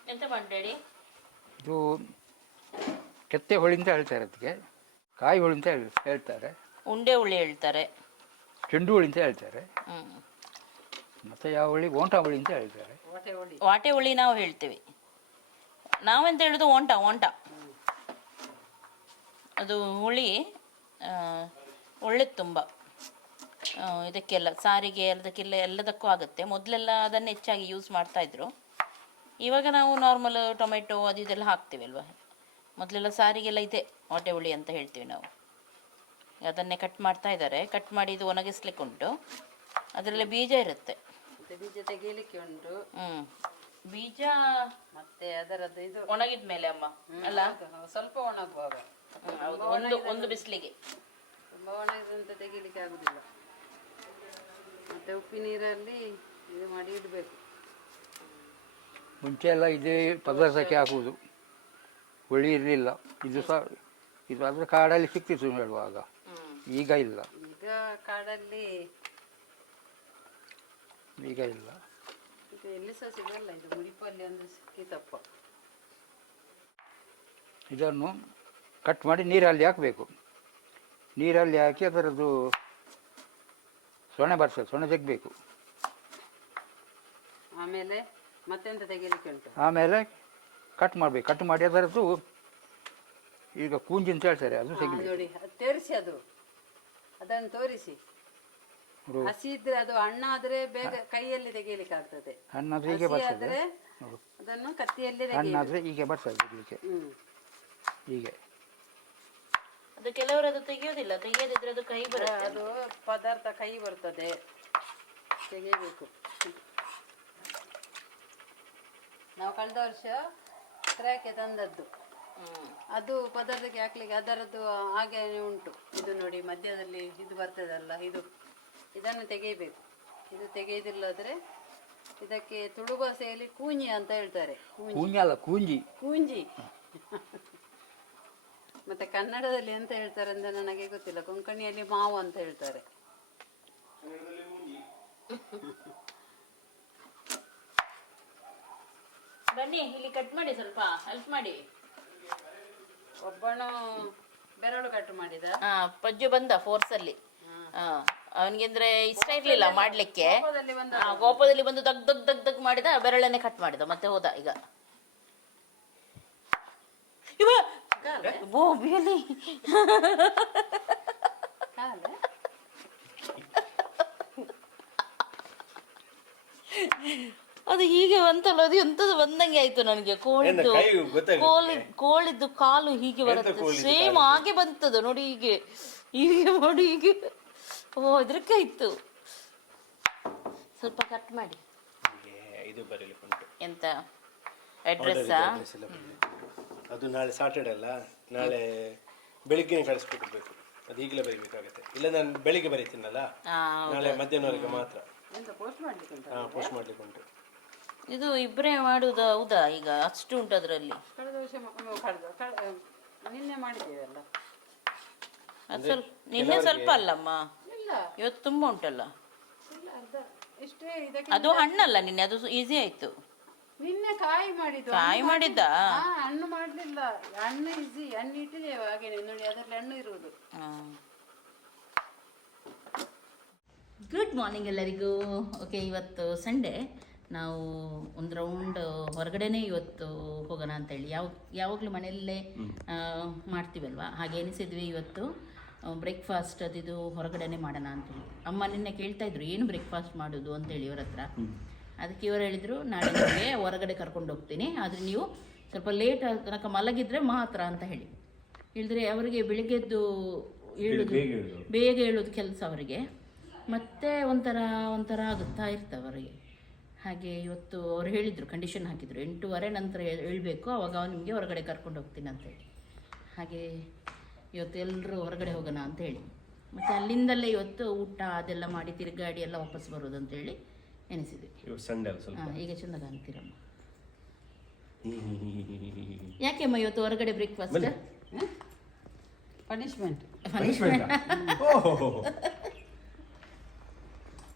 ಎಂತ ಮಾಡಿ ಇದು ಕೆತ್ತೆ ಹೋಳಿ ಅಂತ ಹೇಳ್ತಾರೆ ಅದಕ್ಕೆ ಕಾಯಿ ಹೋಳಿ ಅಂತ ಹೇಳ್- ಹೇಳ್ತಾರೆ. ಉಂಡೆ ಹುಳಿ ಹೇಳ್ತಾರೆ. ಚೆಂಡು ಹೋಳಿ ಅಂತ ಹೇಳ್ತಾರೆ. ಹ್ಮ್. ಮತ್ತೆ ಯಾವ ಹೋಳಿ? ಓಂಟ ಹೋಳಿ ಅಂತ ಹೇಳ್ತಾರೆ. ವಾಟೆ ಹುಳಿ. ನಾವು ಹೇಳ್ತೀವಿ. ನಾವೆಂತ ಹೇಳುದು ಓಂಟ ಓಂಟ. ಅದು ಹುಳಿ ಒಳ್ಳೇದು ತುಂಬ. ಇದಕ್ಕೆಲ್ಲ ಸಾರಿಗೆ ಅದಕ್ಕೆಲ್ಲ ಎಲ್ಲದಕ್ಕೂ ಆಗುತ್ತೆ. ಮೊದಲೆಲ್ಲ ಅದನ್ನು ಹೆಚ್ಚಾಗಿ ಯೂಸ್ ಮಾಡ್ತಾ ಇದ್ರು. ಇವಾಗ ನಾವು ನಾರ್ಮಲ್ ಟೊಮೆಟೊ ಅದು ಇದೆಲ್ಲ ಹಾಕ್ತೀವಿ ಅಲ್ವಾ ಮೊದಲೆಲ್ಲ ಸಾರಿಗೆಲ್ಲ ಇದೆ ಹೊಟ್ಟೆ ಹುಳಿ ಅಂತ ಹೇಳ್ತೀವಿ ನಾವು. ಅದನ್ನೇ ಕಟ್ ಮಾಡ್ತಾ ಇದ್ದಾರೆ ಕಟ್ ಮಾಡಿ ಇದು ಒಣಗಿಸ್ಲಿಕ್ಕೆ ಉಂಟು. ಅದರಲ್ಲಿ ಬೀಜ ಇರುತ್ತೆ. ಬೀಜ ತೆಗೀಲಿಕ್ಕೆ ಉಂಟು. ಹ್ಞೂ ಬೀಜ ಮತ್ತೆ ಅದರದ್ದು ಇದು. ಒಣಗಿದ ಮೇಲೆ ಅಮ್ಮ ಅಲ್ಲ? ಸ್ವಲ್ಪ ಒಣಗುವಾಗ ಹ್ಮ್, ಹೌದು ಒಂದು ಒಂದು ಬಿಸಿಲಿಗೆ. ತುಂಬಾ ಒಣಗಿದಂತ ತೆಗಿಲಿಕ್ಕೆ ಆಗುದಿಲ್ಲ. ಮತ್ತೆ ಉಪ್ಪಿನೀರಲ್ಲಿ ಇದು ಮಾಡಿ ಇಡಬೇಕು. ಮುಂಚೆ ಎಲ್ಲ ಇದೇ ಪದಾರ್ಥಕ್ಕೆ ಹಾಕುವುದು. ಹುಳಿ ಇರಲಿಲ್ಲ. ಇದು ಸಹ ಇದು ಆದರೆ ಕಾಡಲ್ಲಿ ಸಿಕ್ತಿತ್ತು ಹೇಳುವಾಗ. ಈಗ ಇಲ್ಲ. ಈಗ ಕಾಡಲ್ಲಿ ಈಗ ಇಲ್ಲ. ಇದು ಎಲ್ಲಿ ಸಹ ಸಿಗಲ್ಲ. ಇದು ಮುಡಿಪಲ್ಲಿ ಒಂದು ಸಿಕ್ಕಿತಪ್ಪ. ಇದನ್ನು ಕಟ್ ಮಾಡಿ ನೀರಲ್ಲಿ ಹಾಕಬೇಕು. ನೀರಲ್ಲಿ ಹಾಕಿ ಅದರದ್ದು ಸೊಣೆ ಬರ್ಸೋದು ಸೊಣೆ ತೆಗಬೇಕು. ಆಮೇಲೆ ಮತ್ತೆಂತ ತೆಗಿಲಿಕ್ಕೆ ಉಂಟು? ಆಮೇಲೆ ಕಟ್ ಮಾಡಬೇಕು ಕಟ್ ಮಾಡಿ ಅದರದ್ದು ಈಗ ಕೂಂಜಿ ಅಂತ ಹೇಳ್ತಾರೆ ಅದು ತೆಗಿಬೇಕು. ನೋಡಿ ಅದು ತೋರಿಸಿ ಅದು. ಅದನ್ನು ತೋರಿಸಿ. ಹಸಿ ಇದ್ರೆ ಅದು ಅಣ್ಣ ಆದ್ರೆ ಬೇಗ ಕೈಯಲ್ಲಿ ತೆಗಿಲಿಕ್ಕೆ ಆಗ್ತದೆ. ಹಣ್ಣಾದ್ರೆ ಹೀಗೆ ಹಸಿ ಬರ್ತದೆ ಆದ್ರೆ. ಅದನ್ನು ಕತ್ತಿಯಲ್ಲಿ ತೆಗಿ ಹಣ್ಣಾದ್ರೆ ಹೀಗೆ ಬರ್ತದೆ ತೆಗಿಲಿಕ್ಕೆ. ಹ್ಮ್. ಹೀಗೆ. ಅದು ಕೆಲವರು ಅದು ತೆಗೆಯೋದಿಲ್ಲ ತೆಗೆಯದಿದ್ರೆ ಅದು ಕೈ ಬರುತ್ತೆ. ಅದು ಪದಾರ್ಥ ಕೈ ಬರ್ತದೆ. ತೆಗೆಯಬೇಕು. ನಾವು ಕಳೆದ ವರ್ಷ ಕ್ರ್ಯಾಕೆ ತಂದದ್ದು. ಅದು ಪದಾರ್ಥಕ್ಕೆ ಹಾಕ್ಲಿಕ್ಕೆ ಅದರದ್ದು ಹಾಗೆ ಉಂಟು. ಇದು ನೋಡಿ ಮಧ್ಯದಲ್ಲಿ ಇದು ಬರ್ತದಲ್ಲ ಇದು. ಇದನ್ನು ತೆಗೆಯಬೇಕು. ಇದು ತೆಗೆಯದಿಲ್ಲಾದ್ರೆ ಇದಕ್ಕೆ ತುಳು ಭಾಷೆಯಲ್ಲಿ ಕೂಂಜಿ ಅಂತ ಹೇಳ್ತಾರೆ. ಕೂಂಜಿ. ಕೂಂಜಿ ಅಲ್ಲ ಕೂಂಜಿ. ಕೂಂಜಿ. ಮತ್ತೆ ಕನ್ನಡದಲ್ಲಿ ಎಂತ ಹೇಳ್ತಾರೆ ಅಂತ ನನಗೆ ಗೊತ್ತಿಲ್ಲ. ಕೊಂಕಣಿಯಲ್ಲಿ ಮಾವು ಅಂತ ಹೇಳ್ತಾರೆ. ಬನ್ನಿ ಇಲ್ಲಿ ಕಟ್ ಮಾಡಿ ಸ್ವಲ್ಪ. ಹೆಲ್ಪ್ ಮಾಡಿ. ಒಬ್ಬನು ಬೆರಳು ಕಟ್ ಮಾಡಿದ. ಹಾ ಪಜ್ಜು ಬಂದ ಫೋರ್ಸ್ ಅಲ್ಲಿ. ಅವನಿಗೆಂದ್ರೆ ಇಷ್ಟ ಇರ್ಲಿಲ್ಲ ಮಾಡ್ಲಿಕ್ಕೆ. ಬಂದ ಆ, ಕೋಪದಲ್ಲಿ ಬಂದು ದಗ್ ದಗ್ ದಗ್ ದಗ್ ಮಾಡಿದ ಬೆರಳನ್ನೇ ಕಟ್ ಮಾಡಿದ. ಮತ್ತೆ ಹೋದ ಈಗ. ಇವ ಬಿಯಲಿ ಕಾಲೆ? ಅದು ಹೀಗೆ ಬಂತಲ್ಲ ಅದು ಎಂತದ್ದು ಬಂದಂಗೆ ಆಯ್ತು ನನಗೆ. ಕೋಳಿದ್ದು ಕೋಳಿ ಕೋಳಿದ್ದು ಕಾಲು ಹೀಗೆ ಬರುತ್ತೆ. ಸೇಮ್ ಹಾಗೆ ಬಂತದ ನೋಡಿ ಹೀಗೆ. ಹೀಗೆ ನೋಡಿ ಹೀಗೆ. ಓ ಅದಕ್ಕೆ ಆಯ್ತು. ಸ್ವಲ್ಪ ಕಟ್ ಮಾಡಿ. ಎಂತ? ಅಡ್ರೆಸ್ಸಾ. ಅದು ನಾಳೆ ಸಾಟರ್ಡೆ ಅಲ್ಲ ನಾಳೆ ಬೆಳಿಗ್ಗೆ ಕಳಿಸ್ಬಿಡ್ಬೇಕು ಅದು ಈಗಲೇ ಬರೀಬೇಕಾಗುತ್ತೆ. ಇಲ್ಲ ನಾನು ಬೆಳಿಗ್ಗೆ ಬರೀತೀನಲ್ಲ ನಾಳೆ ಮಧ್ಯಾಹ್ನವರೆಗೆ ಮಾತ್ರ. ಪೋಸ್ಟ್ ಮಾಡ್ಲಿಕ್ಕೆ ಉಂಟು ಪೋಸ್ಟ್ ಮಾಡ್ಲಿಕ್ಕೆ ಇದು ಇಬ್ಬರೇ ಮಾಡುವುದು ಹೌದಾ ಈಗ? ಅಷ್ಟು ಉಂಟು ಅದರಲ್ಲಿ ಕಳೆದ ವರ್ಷ ಮ- ಮ- ಕಳೆದ ಕಳೆ- ನಿನ್ನೆ ಮಾಡಿದ್ದೇವಲ್ಲ? ಅದು ಸ್ವಲ್ಪ ನಿನ್ನೆ ಸ್ವಲ್ಪ ಅಲ್ಲಮ್ಮ. ಇಲ್ಲ. ಇವತ್ತು ತುಂಬಾ ಉಂಟಲ್ಲ. ಇಲ್ಲ ಅರ್ಧ ಇಷ್ಟೇ ಇದಕ್ಕೆ ಅದು ಹಣ್ಣಲ್ಲ ನಿನ್ನೆ ಅದು ಈಸಿ ಆಯ್ತು. ನಿನ್ನೆ ಕಾಯಿ ಮಾಡಿದ್ದು. ಕಾಯಿ ಮಾಡಿದ್ದ? ಹಾ ಹಣ್ಣು ಮಾಡ್ಲಿಲ್ಲ. ಹಣ್ಣು ಇಸಿ ಹಣ್ಣು ಇಟ್ಟಿದ್ದೇವೆ ಹಾಗೇನೆ. ನೋಡಿ ಅದರಲ್ಲಿ ಹಣ್ಣು ಇರುವುದು. ಗುಡ್ ಮಾರ್ನಿಂಗ್ ಎಲ್ಲರಿಗೂ. ಓಕೆ ಇವತ್ತು ಸಂಡೇ ನಾವು ಒಂದು ರೌಂಡ್ ಹೊರಗಡೆನೇ ಇವತ್ತು ಹೋಗೋಣ ಅಂತೇಳಿ. ಯಾವ ಯಾವಾಗಲೂ ಮನೆಯಲ್ಲೇ ಆ, ಮಾಡ್ತೀವಲ್ವಾ? ಹಾಗೆ ಎನಿಸಿದ್ವಿ ಇವತ್ತು. ಬ್ರೇಕ್ಫಾಸ್ಟ್ ಅದಿದು ಹೊರಗಡೆನೆ ಮಾಡೋಣ ಅಂತೇಳಿ. ಅಮ್ಮ ನಿನ್ನೆ ಕೇಳ್ತಾ ಇದ್ರು ಏನು ಬ್ರೇಕ್ಫಾಸ್ಟ್ ಮಾಡೋದು? ಅಂತೇಳಿ ಇವ್ರ ಹತ್ರ. ಅದಕ್ಕೆ ಇವರು ಹೇಳಿದರು ನಾಳೆ ನಿಮಗೆ ಹೊರಗಡೆ ಕರ್ಕೊಂಡು ಹೋಗ್ತೀನಿ. ಆದರೆ ನೀವು ಸ್ವಲ್ಪ ಲೇಟ್ ತನಕ ಮಲಗಿದ್ರೆ ಮಾತ್ರ ಅಂತ ಹೇಳಿ. ಹೇಳಿದ್ರೆ ಅವರಿಗೆ ಬೆಳಿಗ್ಗೆದ್ದು ಏಳುದು ಬೇಗ ಏಳೋದು ಕೆಲಸ ಅವರಿಗೆ. ಮತ್ತೆ ಒಂಥರ ಒಂಥರ ಆಗುತ್ತಾ ಇರ್ತವೆ ಅವರಿಗೆ. ಹಾಗೆ ಇವತ್ತು ಅವ್ರು ಹೇಳಿದರು ಕಂಡೀಷನ್ ಹಾಕಿದರು. ಎಂಟೂವರೆ ನಂತರ ಹೇಳಬೇಕು ಏಳಬೇಕು ಅವಾಗ ನಿಮಗೆ ಹೊರಗಡೆ ಕರ್ಕೊಂಡು ಹೋಗ್ತೀನಿ ಅಂತೇಳಿ ಹಾಗೆ ಇವತ್ತು ಎಲ್ಲರೂ ಹೊರಗಡೆ ಹೋಗೋಣ ಅಂತ ಹೇಳಿ. ಮತ್ತು ಅಲ್ಲಿಂದಲೇ ಇವತ್ತು ಊಟ ಅದೆಲ್ಲ ಮಾಡಿ ತಿರುಗಾಡಿ ಎಲ್ಲ ವಾಪಸ್ ಬರೋದು ಅಂತೇಳಿ ಎನಿಸಿದ್ವಿ ಇವತ್ತು ಸಂಡೇ ಅಲ್ಲ ಸ್ವಲ್ಪ? ಹಾಂ ಈಗ ಚೆಂದ ಕಾಣ್ತೀರಮ್ಮ ಯಾಕೆಮ್ಮ ಇವತ್ತು ಹೊರಗಡೆ ಬ್ರೇಕ್ಫಾಸ್ಟ್ ಪನಿಷ್ಮೆಂಟ್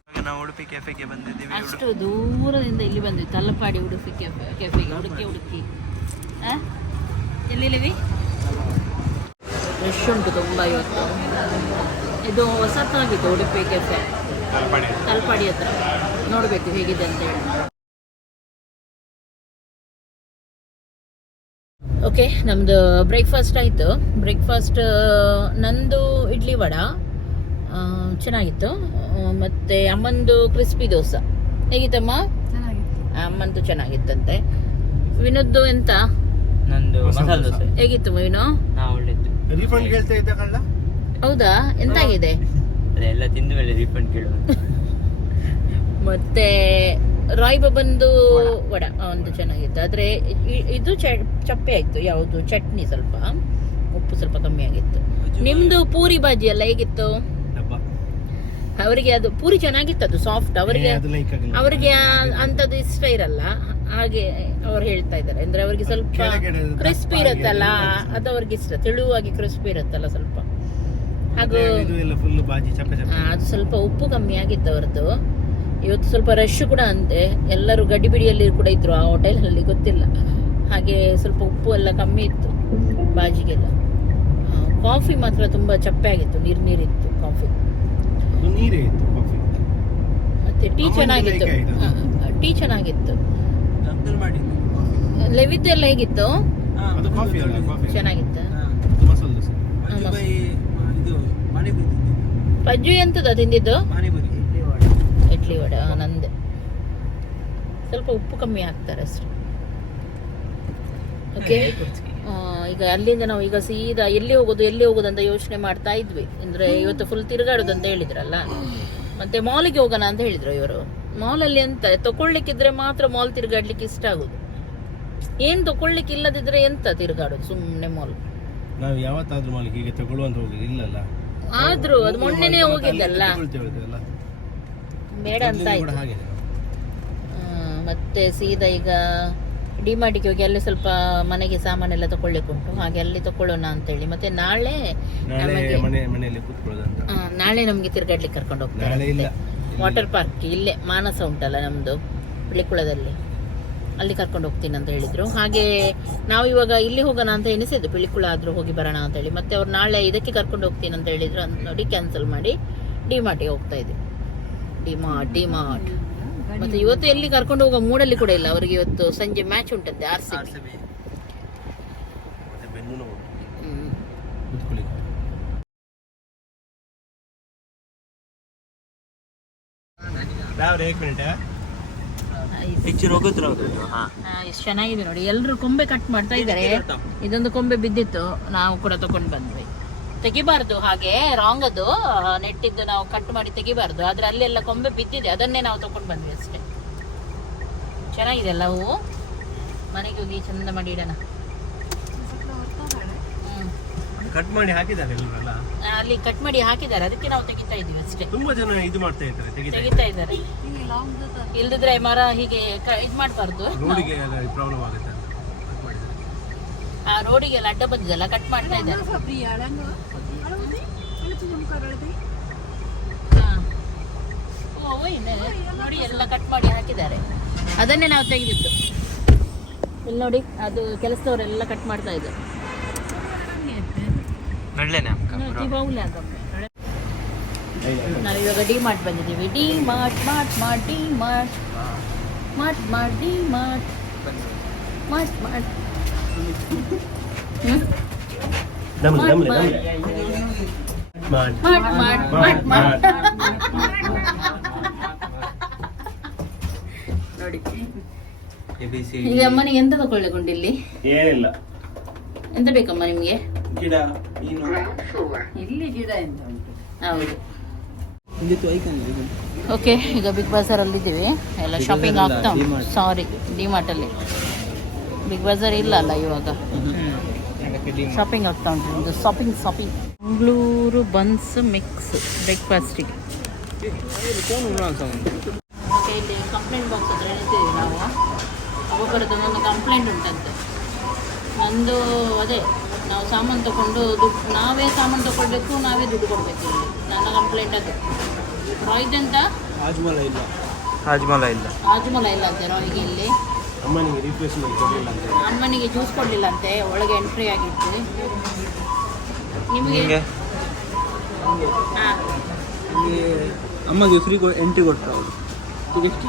ಇವಾಗ ನಾವು ಉಡುಪಿ ಕೆಫೆಗೆ ಬಂದಿದ್ದೀವಿ. ಅಷ್ಟು ದೂರದಿಂದ ಇಲ್ಲಿ ಬಂದ್ವಿ. ತಲಪಾಡಿ ಉಡುಪಿ ಕೆಫೆ ಕೆಫೆಗೆ ಹುಡುಕಿ ಹುಡುಕಿ ಆ? ಎಲ್ಲಿದ್ದೀವಿ ರಶ್ ಉಂಟು ತುಂಬ ಇವತ್ತು. ಇದು ಹೊಸತಾಗಿತ್ತು ಉಡುಪಿ ಕೆಫೆ ತಲಪಾಡಿ ಹತ್ರ. ನೋಡಬೇಕು ಹೇಗಿದೆ ಅಂತ ಹೇಳಿ. ಓಕೆ ನಮ್ದು ಬ್ರೇಕ್ಫಾಸ್ಟ್ ಆಯಿತು. ಬ್ರೇಕ್ಫಾಸ್ಟ್ ನಂದು ಇಡ್ಲಿ ವಡ ಆ, ಚೆನ್ನಾಗಿತ್ತು. ಮತ್ತೆ ಅಮ್ಮಂದು ಕ್ರಿಸ್ಪಿ ದೋಸೆ. ಹೇಗಿತ್ತಮ್ಮ? ಅಮ್ಮಂದು ಚೆನ್ನಾಗಿತ್ತಂತೆ. ವಿನೋದ್ದು ಎಂತ? ನಂದು ಮಸಾಲೆ ದೋಸೆ. ಹೇಗಿತ್ತು ವಿನೋ? ಹೌದಾ? ಎಂತಾಗಿದೆ? ಅದೆಲ್ಲ ತಿಂದ ಮೇಲೆ ರೀಫಂಡ್ ಕೇಳು. ಮತ್ತೆ ರಾಯ್ ಬಂದು ವಡ. ಒಂದು ಚೆನ್ನಾಗಿತ್ತು. ಆದ್ರೆ ಇದು ಚಪ್ಪೆ ಆಯ್ತು ಯಾವುದು? ಚಟ್ನಿ ಸ್ವಲ್ಪ. ಉಪ್ಪು ಸ್ವಲ್ಪ ಕಮ್ಮಿ ಆಗಿತ್ತು. ನಿಮ್ದು ಪೂರಿ ಬಾಜಿ ಎಲ್ಲ ಹೇಗಿತ್ತು? ಅವರಿಗೆ ಅದು ಪೂರಿ ಚೆನ್ನಾಗಿತ್ತು ಅದು ಸಾಫ್ಟ್ ಅವರಿಗೆ ಅವರಿಗೆ ಅಂತದ್ದು ಅಂಥದ್ದು ಇಷ್ಟ ಇರಲ್ಲ. ಹಾಗೆ ಅವ್ರು ಹೇಳ್ತಾ ಇದ್ದಾರೆ. ಅಂದ್ರೆ ಅವರಿಗೆ ಸ್ವಲ್ಪ ಕ್ರಿಸ್ಪಿ ಇರುತ್ತಲ್ಲ ಅದು ಅವ್ರಿಗೆ ಇಷ್ಟ. ತೆಳುವಾಗಿ ಕ್ರಿಸ್ಪಿ ಇರುತ್ತಲ್ಲ ಸ್ವಲ್ಪ. ಹಾಗೂ ಇದು ಎಲ್ಲ ಫುಲ್ ಬಾಜಿ ಚಪ್ಪ ಚಪ್ಪ. ಅದು ಸ್ವಲ್ಪ ಉಪ್ಪು ಕಮ್ಮಿ ಆಗಿತ್ತು ಅವರದ್ದು. ಇವತ್ತು ಸ್ವಲ್ಪ ರಶ್ ಕೂಡ ಅಂತೆ. ಎಲ್ಲರೂ ಗಡಿಬಿಡಿಯಲ್ಲಿ ಕೂಡ ಇದ್ರು ಆ ಹೋಟೆಲಲ್ಲಿ ಗೊತ್ತಿಲ್ಲ. ಹಾಗೆ ಸ್ವಲ್ಪ ಉಪ್ಪು ಎಲ್ಲ ಕಮ್ಮಿ ಇತ್ತು ಬಾಜಿಗೆಲ್ಲ. ಕಾಫಿ ಮಾತ್ರ ತುಂಬ ಚಪ್ಪೆ ಆಗಿತ್ತು ನೀರು ನೀರಿತ್ತು ಕಾಫಿ ಅದು ನೀರೇ ಇತ್ತು ಕಾಫಿ ಮತ್ತೆ ಟೀ ಚೆನ್ನಾಗಿತ್ತು. ಟೀ ಚೆನ್ನಾಗಿತ್ತು. ಲೆವಿದ್ದೆಲ್ಲ ಹೇಗಿತ್ತು? ಅದು ಕಾಫಿ ಅಲ್ಲ ಕಾಫಿ ಚೆನ್ನಾಗಿತ್ತು ಅದು ಮಸಾಲೆ ದೋಸೆ ಮಂಜು ಬೈ ಇದು ಪಾನಿಪುರಿ ಪಜ್ಜು ಎಂತದ ತಿಂದಿದ್ದು? ಪಾನಿಪುರಿ ಇಡ್ಲಿ ವಡೆ. ನಂದೆ. ಸ್ವಲ್ಪ ಉಪ್ಪು ಕಮ್ಮಿ ಹಾಕ್ತಾರೆ ಅಷ್ಟೇ. ಓಕೆ ಈಗ ಅಲ್ಲಿಂದ ನಾವು ಈಗ ಸೀದಾ ಎಲ್ಲಿ ಹೋಗೋದು ಎಲ್ಲಿ ಹೋಗೋದು ಅಂತ ಯೋಚನೆ ಮಾಡ್ತಾ ಇದ್ವಿ. ಅಂದ್ರೆ ಇವತ್ತು ಫುಲ್ ತಿರುಗಾಡೋದು ಅಂತ ಹೇಳಿದ್ರಲ್ಲ. ಮತ್ತೆ ಮಾಲಿಗೆ ಹೋಗೋಣ ಅಂತ ಹೇಳಿದ್ರು ಇವರು. ಮಾಲಲ್ಲಿ ಎಂತ ಇದ್ರೆ ಮಾತ್ರ ಮಾಲ್ ತಿರುಗಾಡ್ಲಿಕ್ಕೆ ಇಷ್ಟ ಆಗುದು. ಏನ್ ತಕೊಳ್ಳಿಕ್ಕೆ ಇಲ್ಲದಿದ್ರೆ ಎಂತ ತಿರುಗಾಡೋದು ಸುಮ್ಮನೆ ಮಾಲ್ ನಾವು ಯಾವತ್ತಾದ್ರೂ ಮಾಲಿಗೆ ಹೀಗೆ ತಗೊಳ್ಳುವಂತ ಹೋಗಿ ಇಲ್ಲಲ್ಲ. ಆದ್ರೂ ಅದು ಮೊನ್ನೆನೇ ಹೋಗಿದ್ದಲ್ಲ. ಬೇಡ ಅಂತ ಆಯ್ತು. ಮತ್ತೆ ಸೀದಾ ಈಗ ಡಿಮಾರ್ಟಿಗೆ ಹೋಗಿ ಅಲ್ಲಿ ಸ್ವಲ್ಪ ಮನೆಗೆ ಸಾಮಾನೆಲ್ಲ ತಕೊಳ್ಳಿಕ್ಕೆ ಉಂಟು. ಹಾಗೆ ಅಲ್ಲಿ ತಕೊಳ್ಳೋಣ ಅಂತೇಳಿ. ಮತ್ತೆ ನಾಳೆ ನಾಳೆ ನಮಗೆ ತಿರ್ಗಾಡ್ಲಿಕ್ಕೆ ಕರ್ಕೊಂಡು ಹೋಗ್ತಾರೆ ವಾಟರ್ ಪಾರ್ಕ್ ಇಲ್ಲೇ. ಮಾನಸ ಉಂಟಲ್ಲ ನಮ್ದು ಪಿಳಿಕುಳದಲ್ಲಿ ಅಲ್ಲಿ ಕರ್ಕೊಂಡು ಹೋಗ್ತೀನಿ ಅಂತ ಹೇಳಿದ್ರು. ಹಾಗೆ ನಾವು ಇವಾಗ ಇಲ್ಲಿ ಹೋಗೋಣ ಅಂತ ಎನಿಸಿದ್ದು ಪಿಳಿಕುಳ ಆದ್ರೂ ಹೋಗಿ ಬರೋಣ ಅಂತ ಹೇಳಿ. ಮತ್ತೆ ಅವ್ರು ನಾಳೆ ಇದಕ್ಕೆ ಕರ್ಕೊಂಡು ಹೋಗ್ತೀನಿ ಅಂತ ಹೇಳಿದ್ರು ಅಂತ ನೋಡಿ ಕ್ಯಾನ್ಸಲ್ ಮಾಡಿ ಡಿಮಾರ್ಟಿಗೆ ಹೋಗ್ತಾ ಇದ್ವಿ. ಡಿಮಾರ್ಟ್ ಡಿಮಾರ್ಟ್. ಮತ್ತೆ ಇವತ್ತು ಎಲ್ಲಿ ಕರ್ಕೊಂಡು ಹೋಗೋ ಮೂಡಲ್ಲಿ ಕೂಡ ಇಲ್ಲ. ಅವರಿಗೆ ಇವತ್ತು ಸಂಜೆ ಮ್ಯಾಚ್ ಉಂಟಂತೆ ಆರ್ ಸಿ ಬೆನ್ನು ರೋಗತ್ರ ಎಷ್ಟು ಚೆನ್ನಾಗಿದೆ ನೋಡಿ. ಎಲ್ಲರೂ ಕೊಂಬೆ ಕಟ್ ಮಾಡ್ತಾ ಇದ್ದಾರೆ. ಇದೊಂದು ಕೊಂಬೆ ಬಿದ್ದಿತ್ತು. ನಾವು ಕೂಡ ತಗೊಂಡು ಬಂದ್ವಿ. ತೆಗಿಬಾರ್ದು ಹಾಗೆ ರಾಂಗ್ ಅದು. ನೆಟ್ಟಿದ್ದು ನಾವು ಕಟ್ ಮಾಡಿ ತೆಗಿಬಾರ್ದು. ಆದ್ರೆ ಅಲ್ಲೆಲ್ಲ ಕೊಂಬೆ ಬಿದ್ದಿದೆ. ಅದನ್ನೇ ನಾವು ತಗೊಂಡು ಬಂದ್ವಿ ಅಷ್ಟೇ. ಚೆನ್ನಾಗಿದೆ ಅಲ್ಲ ಹೂವು? ಮನೆಗೆ ಹೋಗಿ ಚಂದ ಮಾಡಿ ಇಡೋಣ. ಕಟ್ ಮಾಡಿ ಹಾಕಿದ್ದಾರೆ ಎಲ್ಲರಲ್ಲ? ಅಲ್ಲಿ ಕಟ್ ಮಾಡಿ ಹಾಕಿದ್ದಾರೆ. ಅದಕ್ಕೆ ನಾವು ತೆಗಿತಾ ಇದೀವಿ ಅಷ್ಟೇ. ತುಂಬಾ ಜನ ಇದು ಮಾಡ್ತಾ ಇರ್ತಾರೆ ತೆಗಿತಾ ತೆಗಿತಾ ಇದ್ದಾರೆ. ಇಲ್ದಿದ್ರೆ ಮರ ಹೀಗೆ ಇದು ಇದ್ ಮಾಡ್ಬಾರ್ದು. ರೋಡಿಗೆ ಪ್ರಾಬ್ಲಮ್ ಆಗುತ್ತೆ ಅಂತ ಕಟ್ ಮಾಡಿದ್ದಾರೆ. ಆ ರೋಡಿಗೆಲ್ಲ ಅಡ್ಡ ಬಂದಿದೆಲ್ಲ ಕಟ್ ಮಾಡ್ತಾ ಇದ್ದಾರೆ. ಹಾ. ಓ ಒಯ್ನೆ. ನೋಡಿ ಎಲ್ಲ ಕಟ್ ಮಾಡಿ ಹಾಕಿದ್ದಾರೆ. ಅದನ್ನೇ ನಾವು ತೆಗೆದಿದ್ದು. ಇಲ್ಲಿ ನೋಡಿ ಅದು ಕೆಲಸದವರೆಲ್ಲ ಕಟ್ ಮಾಡ್ತಾ ಇದ್ದಾರೆ. ನಡ್ಲೇನೆ ನಾವಿವಾಗ ಇವಾಗ ಡಿ ಮಾರ್ಟ್ ಬಂದಿದ್ದೀವಿ. D Mart Mart Mart D Mart Mart. Mart D Mart. Mart. Mart? Mart Mart. Mart Mart. ನೋಡಿ. ಈಗ ಅಮ್ಮನಿಗೆ ಎಂತ ತಗೊಳ್ಳಿಕೊಂಡು ಇಲ್ಲಿ ಏನಿಲ್ಲ. ಎಂತ ಬೇಕಮ್ಮ ನಿಮಗೆ? ಗಿಡ ನೀನು ಇಲ್ಲಿ ಗಿಡ ಎಂತ ಉಂಟು? ಹೌದು. ಓಕೆ ಈಗ ಬಿಗ್ ಬಜಾರ್ ಅಲ್ಲಿ ಇದ್ದೀವಿ. ಎಲ್ಲ ಶಾಪಿಂಗ್ ಆಗ್ತಾ ಉಂಟು. ಸಾರಿ ಡಿಮಾರ್ಟ್ ಅಲ್ಲಿ. ಬಿಗ್ ಬಜಾರ್ ಇಲ್ಲ ಅಲ್ಲ ಇವಾಗ. ಶಾಪಿಂಗ್ ಆಗ್ತಾ ಉಂಟು. ಒಂದು shopping shopping Mangaluru buns mix ಬ್ರೇಕ್ಫಾಸ್ಟಿಗೆ ಇಲ್ಲಿ ಕಂಪ್ಲೇಂಟ್ ಬಾಕ್ಸ್ ಹತ್ರ ನಿಂತಿದ್ದೀವಿ ನಾವು. ಒಬ್ಬೊಬ್ಬರದ್ದು ಒಂದು ಕಂಪ್ಲೇಂಟ್ ಉಂಟಂತೆ. ನಂದು ಅದೇ ನಾವು ಸಾಮಾನು ತಗೊಂಡು ದುಡ್ಡು ನಾವೇ ಸಾಮಾನು ತಗೊಳ್ಬೇಕು ನಾವೇ ದುಡ್ಡು ಕೊಡಬೇಕು ಇಲ್ಲಿ. ನನ್ನ ಕಂಪ್ಲೇಂಟ್ ಅದು. ರಾಯ್ದಂತ ಆಜ್ಮಲ ಇಲ್ಲ. ಹಾಜ್ಮಲ ಇಲ್ಲ. ಹಾಜ್ಮಲ ಇಲ್ಲ ಅಂತೆ ರಾಯ್ಗೆ ಇಲ್ಲಿ. ಅಮ್ಮನಿಗೆ ರಿಪ್ಲೇಸ್ಮೆಂಟ್ ಕೊಡಲಿಲ್ಲ ಅಂತ. ಅಮ್ಮನಿಗೆ ಜ್ಯೂಸ್ ಕೊಡಲಿಲ್ಲ ಅಂತೆ ಒಳಗೆ ಎಂಟ್ರಿ ಆಗಿತ್ತು. ನಿಮಗೆ? ನಿಮಗೆ? ಹಾಂ. ನಮಗೆ ಅಮ್ಮಗೆ ಫ್ರೀ ಎಂಟ್ರಿ ಕೊಟ್ಟರು ಅವರು. ಈಗ ಎಷ್ಟು?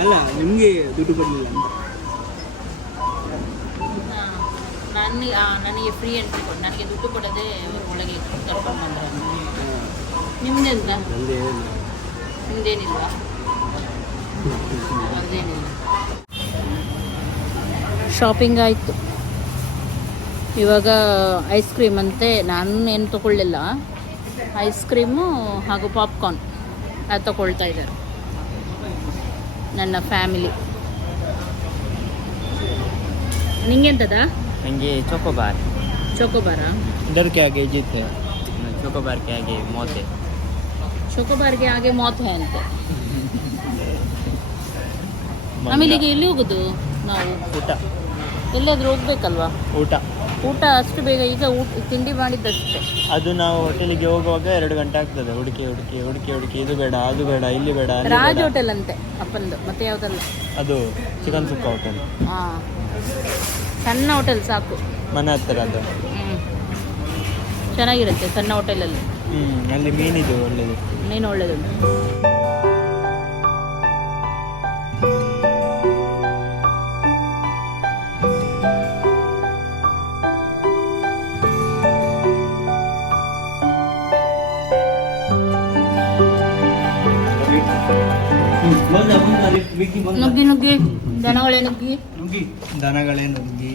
ಅಲ್ಲ ನಿಮಗೆ ದುಡ್ಡು ಕೊಡಲಿಲ್ಲ ಅಂತ. ನನಗೆ ನನಗೆ ಫ್ರೀ ಎಂಟ್ರಿ ಕೊಟ್ಟು ನನಗೆ ದುಡ್ಡು ಕೊಡದೆ ಒಳಗೆ ಕರ್ಕೊಂಡು ಬಂದ್ರೆ ನಿಮ್ದೆಂತ ನಿಮ್ದೇನಿಲ್ವಾ. ಅದೇನಿಲ್ಲ ಶಾಪಿಂಗ್ ಆಯಿತು. ಇವಾಗ ಐಸ್ ಕ್ರೀಮ್ ಅಂತೆ ನಾನು ಏನು ತಗೊಳ್ಳಿಲ್ಲ. ಐಸ್ ಕ್ರೀಮು ಹಾಗೂ ಪಾಪ್ಕಾರ್ನ್ ಅದು ತಗೊಳ್ತಾ ಇದ್ದಾರೆ. ನನ್ನ ಫ್ಯಾಮಿಲಿ ನಿಂಗೆಂತದ ನನಗೆ ಚೋಕೋಬಾರ್ ಚೋಕೋಬಾರ डर के आगे जीत है ಚೋಕೋಬಾರ್ಗೆ ಹಾಗೆ ಮೋತೆ ಚೋಕೋಬಾರ್ಗೆ ಹಾಗೆ ಮಾತು ಅಂತೆ ಆಮೇಲೆ ಈಗ ಎಲ್ಲಿ ಹೋಗುದು ನಾವು ಊಟ ಎಲ್ಲಾದ್ರೂ ಹೋಗ್ಬೇಕಲ್ವಾ ಊಟ ಊಟ ಅಷ್ಟು ಬೇಗ ಈಗ ಊಟ ತಿಂಡಿ ಮಾಡಿದ್ದಷ್ಟೇ ಅದು ನಾವು ಹೋಟೆಲಿಗೆ ಹೋಗುವಾಗ ಎರಡು ಗಂಟೆ ಆಗ್ತದೆ ಹುಡುಕಿ ಹುಡುಕಿ ಹುಡುಕಿ ಹುಡುಕಿ ಇದು ಬೇಡ ಅದು ಬೇಡ ಇಲ್ಲಿ ಬೇಡ ಅಲ್ಲಿ ರಾಜ್ ಬೇಡ. ಹೋಟೆಲ್ ಅಂತೆ ಅಪ್ಪಂದು ಮತ್ತೆ ಯಾವ್ದಲ್ಲ ಅದು ಚಿಕನ್ ಸುಕ್ಕ ಹೋಟೆಲ್ ಹಾ ಸಣ್ಣ ಹೋಟೆಲ್ ಸಾಕು. ಮನೆ ಹತ್ತಿರ ಅದು. ಹ್ಮ್. ಚೆನ್ನಾಗಿರುತ್ತೆ ಸಣ್ಣ ಹೋಟೆಲಲ್ಲಿ ಹ್ಮ್ ಅಲ್ಲಿ ಮೀನಿದು ಒಳ್ಳೇದು. ನೀನು ಒಳ್ಳೇದುಂಟು ನುಗ್ಗಿ ನುಗ್ಗಿ ದನಗಳೇ ನುಗ್ಗಿ. ನುಗ್ಗಿ ದನಗಳೇ ನುಗ್ಗಿ.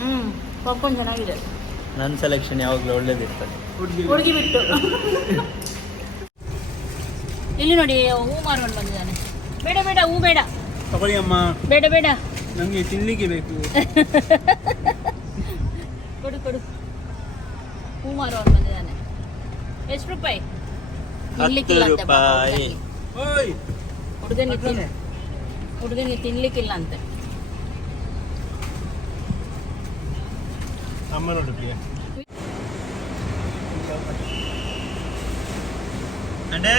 ಹ್ಮ್ ಪಾಪ್ಕಾರ್ನ್ ಚೆನ್ನಾಗಿದೆ. ನನ್ನ ಸೆಲೆಕ್ಷನ್ ಯಾವಾಗಲೂ ಒಳ್ಳೇದಿರ್ತದೆ. ಹುಡುಗಿ ಬಿಟ್ಟು. ಇಲ್ಲಿ ನೋಡಿ ಹೂ ಮಾರ್ಕೊಂಡು ಬಂದಿದ್ದಾನೆ. ಬೇಡ ಬೇಡ ಹೂ ಬೇಡ. ತಗೊಳ್ಳಿ ಅಮ್ಮ. ಬೇಡ ಬೇಡ. ನಮಗೆ ತಿನ್ಲಿಕ್ಕೆ ಬೇಕು. ಕೊಡು ಕೊಡು. ಹೂ ಬಂದಿದ್ದಾನೆ. ಎಷ್ಟು ರೂಪಾಯಿ? ತಿನ್ಲಿಕ್ಕಿಲ್ಲ ಅಂತೆ ರೂಪಾಯಿ. ಹುಡ್ಗನಿಗೆ. ಓಯ್. ಹುಡುಗನಿಗೆ ತಿನ್ ಹುಡುಗನಿಗೆ ತಿನ್ಲಿಕ್ಕಿಲ್ಲ ಅಂತೆ. ಅಮ್ಮ ನೋಡು ಪ್ರಿಯ. ಅಡೇ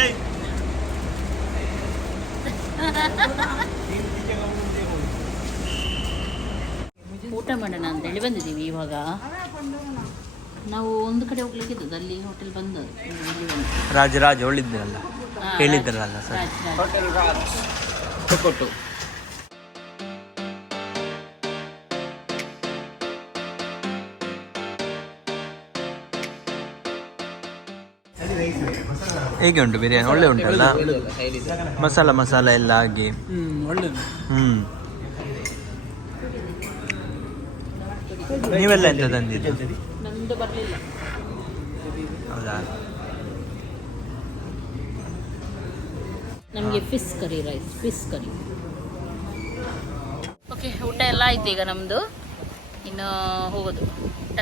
ಊಟ ಮಾಡೋಣ ಅಂತೇಳಿ ಬಂದಿದ್ದೀವಿ ಇವಾಗ. ನಾವು ಒಂದು ಕಡೆ ಹೋಗ್ಲಿಕ್ಕಿದ್ದದ್ದು ಅಲ್ಲಿ ಹೋಟೆಲ್ ಬಂದು ಇಲ್ಲಿ ಬಂದು. ರಾಜ ರಾಜ ಒಳ್ಳಿದ್ರಲ್ಲ ಹಾ, ಹೇಳಿದ್ರಲ್ಲ ಸರ್? ರಾಜ್- ರಾಜ್. ಹೇಗೆ ಉಂಟು ಬಿರಿಯಾನಿ? ಒಳ್ಳೆ ಉಂಟಲ್ಲ? ಮಸಾಲ ಮಸಾಲ ಎಲ್ಲ ಆಗಿ ಹ್ಮ್ ಒಳ್ಳೇದು. ಹ್ಮ್. ನೀವೆಲ್ಲ ಎಂತ ತಂದಿದ್ದು? ನಮ್ದು ಬರಲಿಲ್ಲ. ಹೌದಾ? ನಮಗೆ fish curry rice fish curry okay ಊಟ ಎಲ್ಲ ಆಯ್ತು ಈಗ ನಮ್ಮದು ಇನ್ನು ಹೋಗೋದು. ಊಟ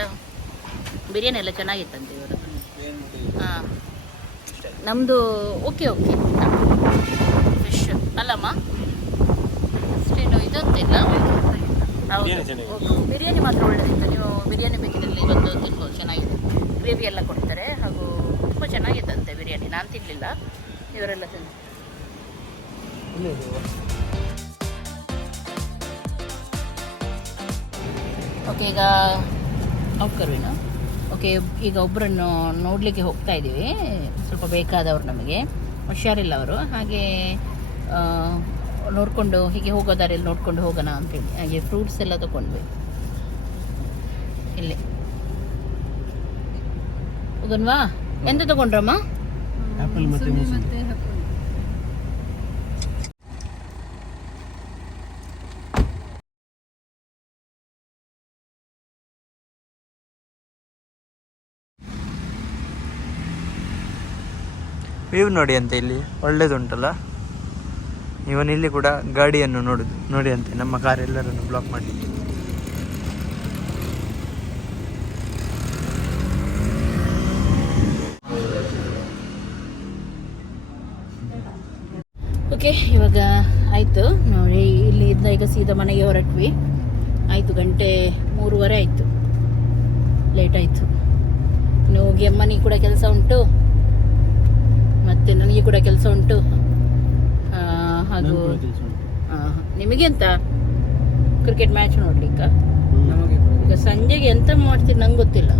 ಬಿರಿಯಾನಿ ಎಲ್ಲ ಚೆನ್ನಾಗಿತ್ತಂತೆ ಇವರು ಹಾಂ. ನಮ್ಮದು ಓಕೆ ಓಕೆ ಫಿಶ್ ಅಲ್ಲಮ್ಮ? ಅಷ್ಟೇನು ಇದಂತಿಲ್ಲ. ಹೌದು ಬಿರಿಯಾನಿ ಮಾತ್ರ ಒಳ್ಳೆದಿತ್ತು? ನೀವು ಬಿರಿಯಾನಿ ಬೇಕಿದ್ದಲ್ಲಿ ಬಂದು ತಿನ್ಬೋದು ಚೆನ್ನಾಗಿದೆ. ಗ್ರೇವಿ ಎಲ್ಲ ಕೊಡ್ತಾರೆ ಹಾಗೂ ತುಂಬ ಚೆನ್ನಾಗಿತ್ತಂತೆ ಬಿರಿಯಾನಿ. ನಾನು ತಿನ್ನಲಿಲ್ಲ ಇವರೆಲ್ಲ ತಿಂದು ಓಕೆ ಈಗ ಕರ್ವಿನ? ಓಕೆ ಈಗ ಒಬ್ಬರನ್ನು ನೋಡಲಿಕ್ಕೆ ಹೋಗ್ತಾ ಇದ್ದೀವಿ. ಸ್ವಲ್ಪ ಬೇಕಾದವರು ನಮಗೆ. ಹುಷಾರಿಲ್ಲ ಅವರು. ಹಾಗೆ ನೋಡಿಕೊಂಡು ಹೀಗೆ ಹೋಗೋ ನೋಡಿಕೊಂಡು ನೋಡ್ಕೊಂಡು ಹೋಗೋಣ ಅಂತೇಳಿ ಹಾಗೆ ಫ್ರೂಟ್ಸ್ ಎಲ್ಲ ತಗೊಂಡ್ವಿ ಇಲ್ಲಿ. ಹೋಗನ್ವಾ ಎಂತ ತಗೊಂಡ್ರಮ್ಮ? ಆಪಲ್ ಮತ್ತೆ ಮೂಸಂಬಿ. ಮತ್ತೆ ಹಾಕೊಂಡು ವ್ಯೂ ನೋಡಿ ಅಂತ ಇಲ್ಲಿ. ಒಳ್ಳೇದುಂಟಲ್ಲ? ಇವನಿಲ್ಲಿ ಇಲ್ಲಿ ಕೂಡ ಗಾಡಿಯನ್ನು ನೋಡುದು ನೋಡಿ ಅಂತೆ ನಮ್ಮ ಕಾರ್ ಎಲ್ಲರನ್ನು ಬ್ಲಾಕ್ ಮಾಡಲಿಕ್ಕೆ. ಆಯಿತು. ನೋಡಿ ಇಲ್ಲಿ ಇದ್ದ ಈಗ ಸೀದಾ ಮನೆಗೆ ಹೊರಟ್ವಿ. ಆಯಿತು ಗಂಟೆ ಮೂರುವರೆ ಆಯಿತು. ಲೇಟ್ ಆಯಿತು. ಇನ್ನು ಹೋಗಿ ಅಮ್ಮನಿಗೆ ಕೂಡ ಕೆಲಸ ಉಂಟು. ಮತ್ತು ನನಗೆ ಕೂಡ ಕೆಲಸ ಉಂಟು. ಹಾಗೂ ನಿಮಗೆಂತ ಕ್ರಿಕೆಟ್ ಮ್ಯಾಚ್ ನೋಡ್ಲಿಕ್ಕ? ಈಗ ಸಂಜೆಗೆ ಎಂತ ಮಾಡ್ತೀರಿ ನಂಗೆ ಗೊತ್ತಿಲ್ಲ.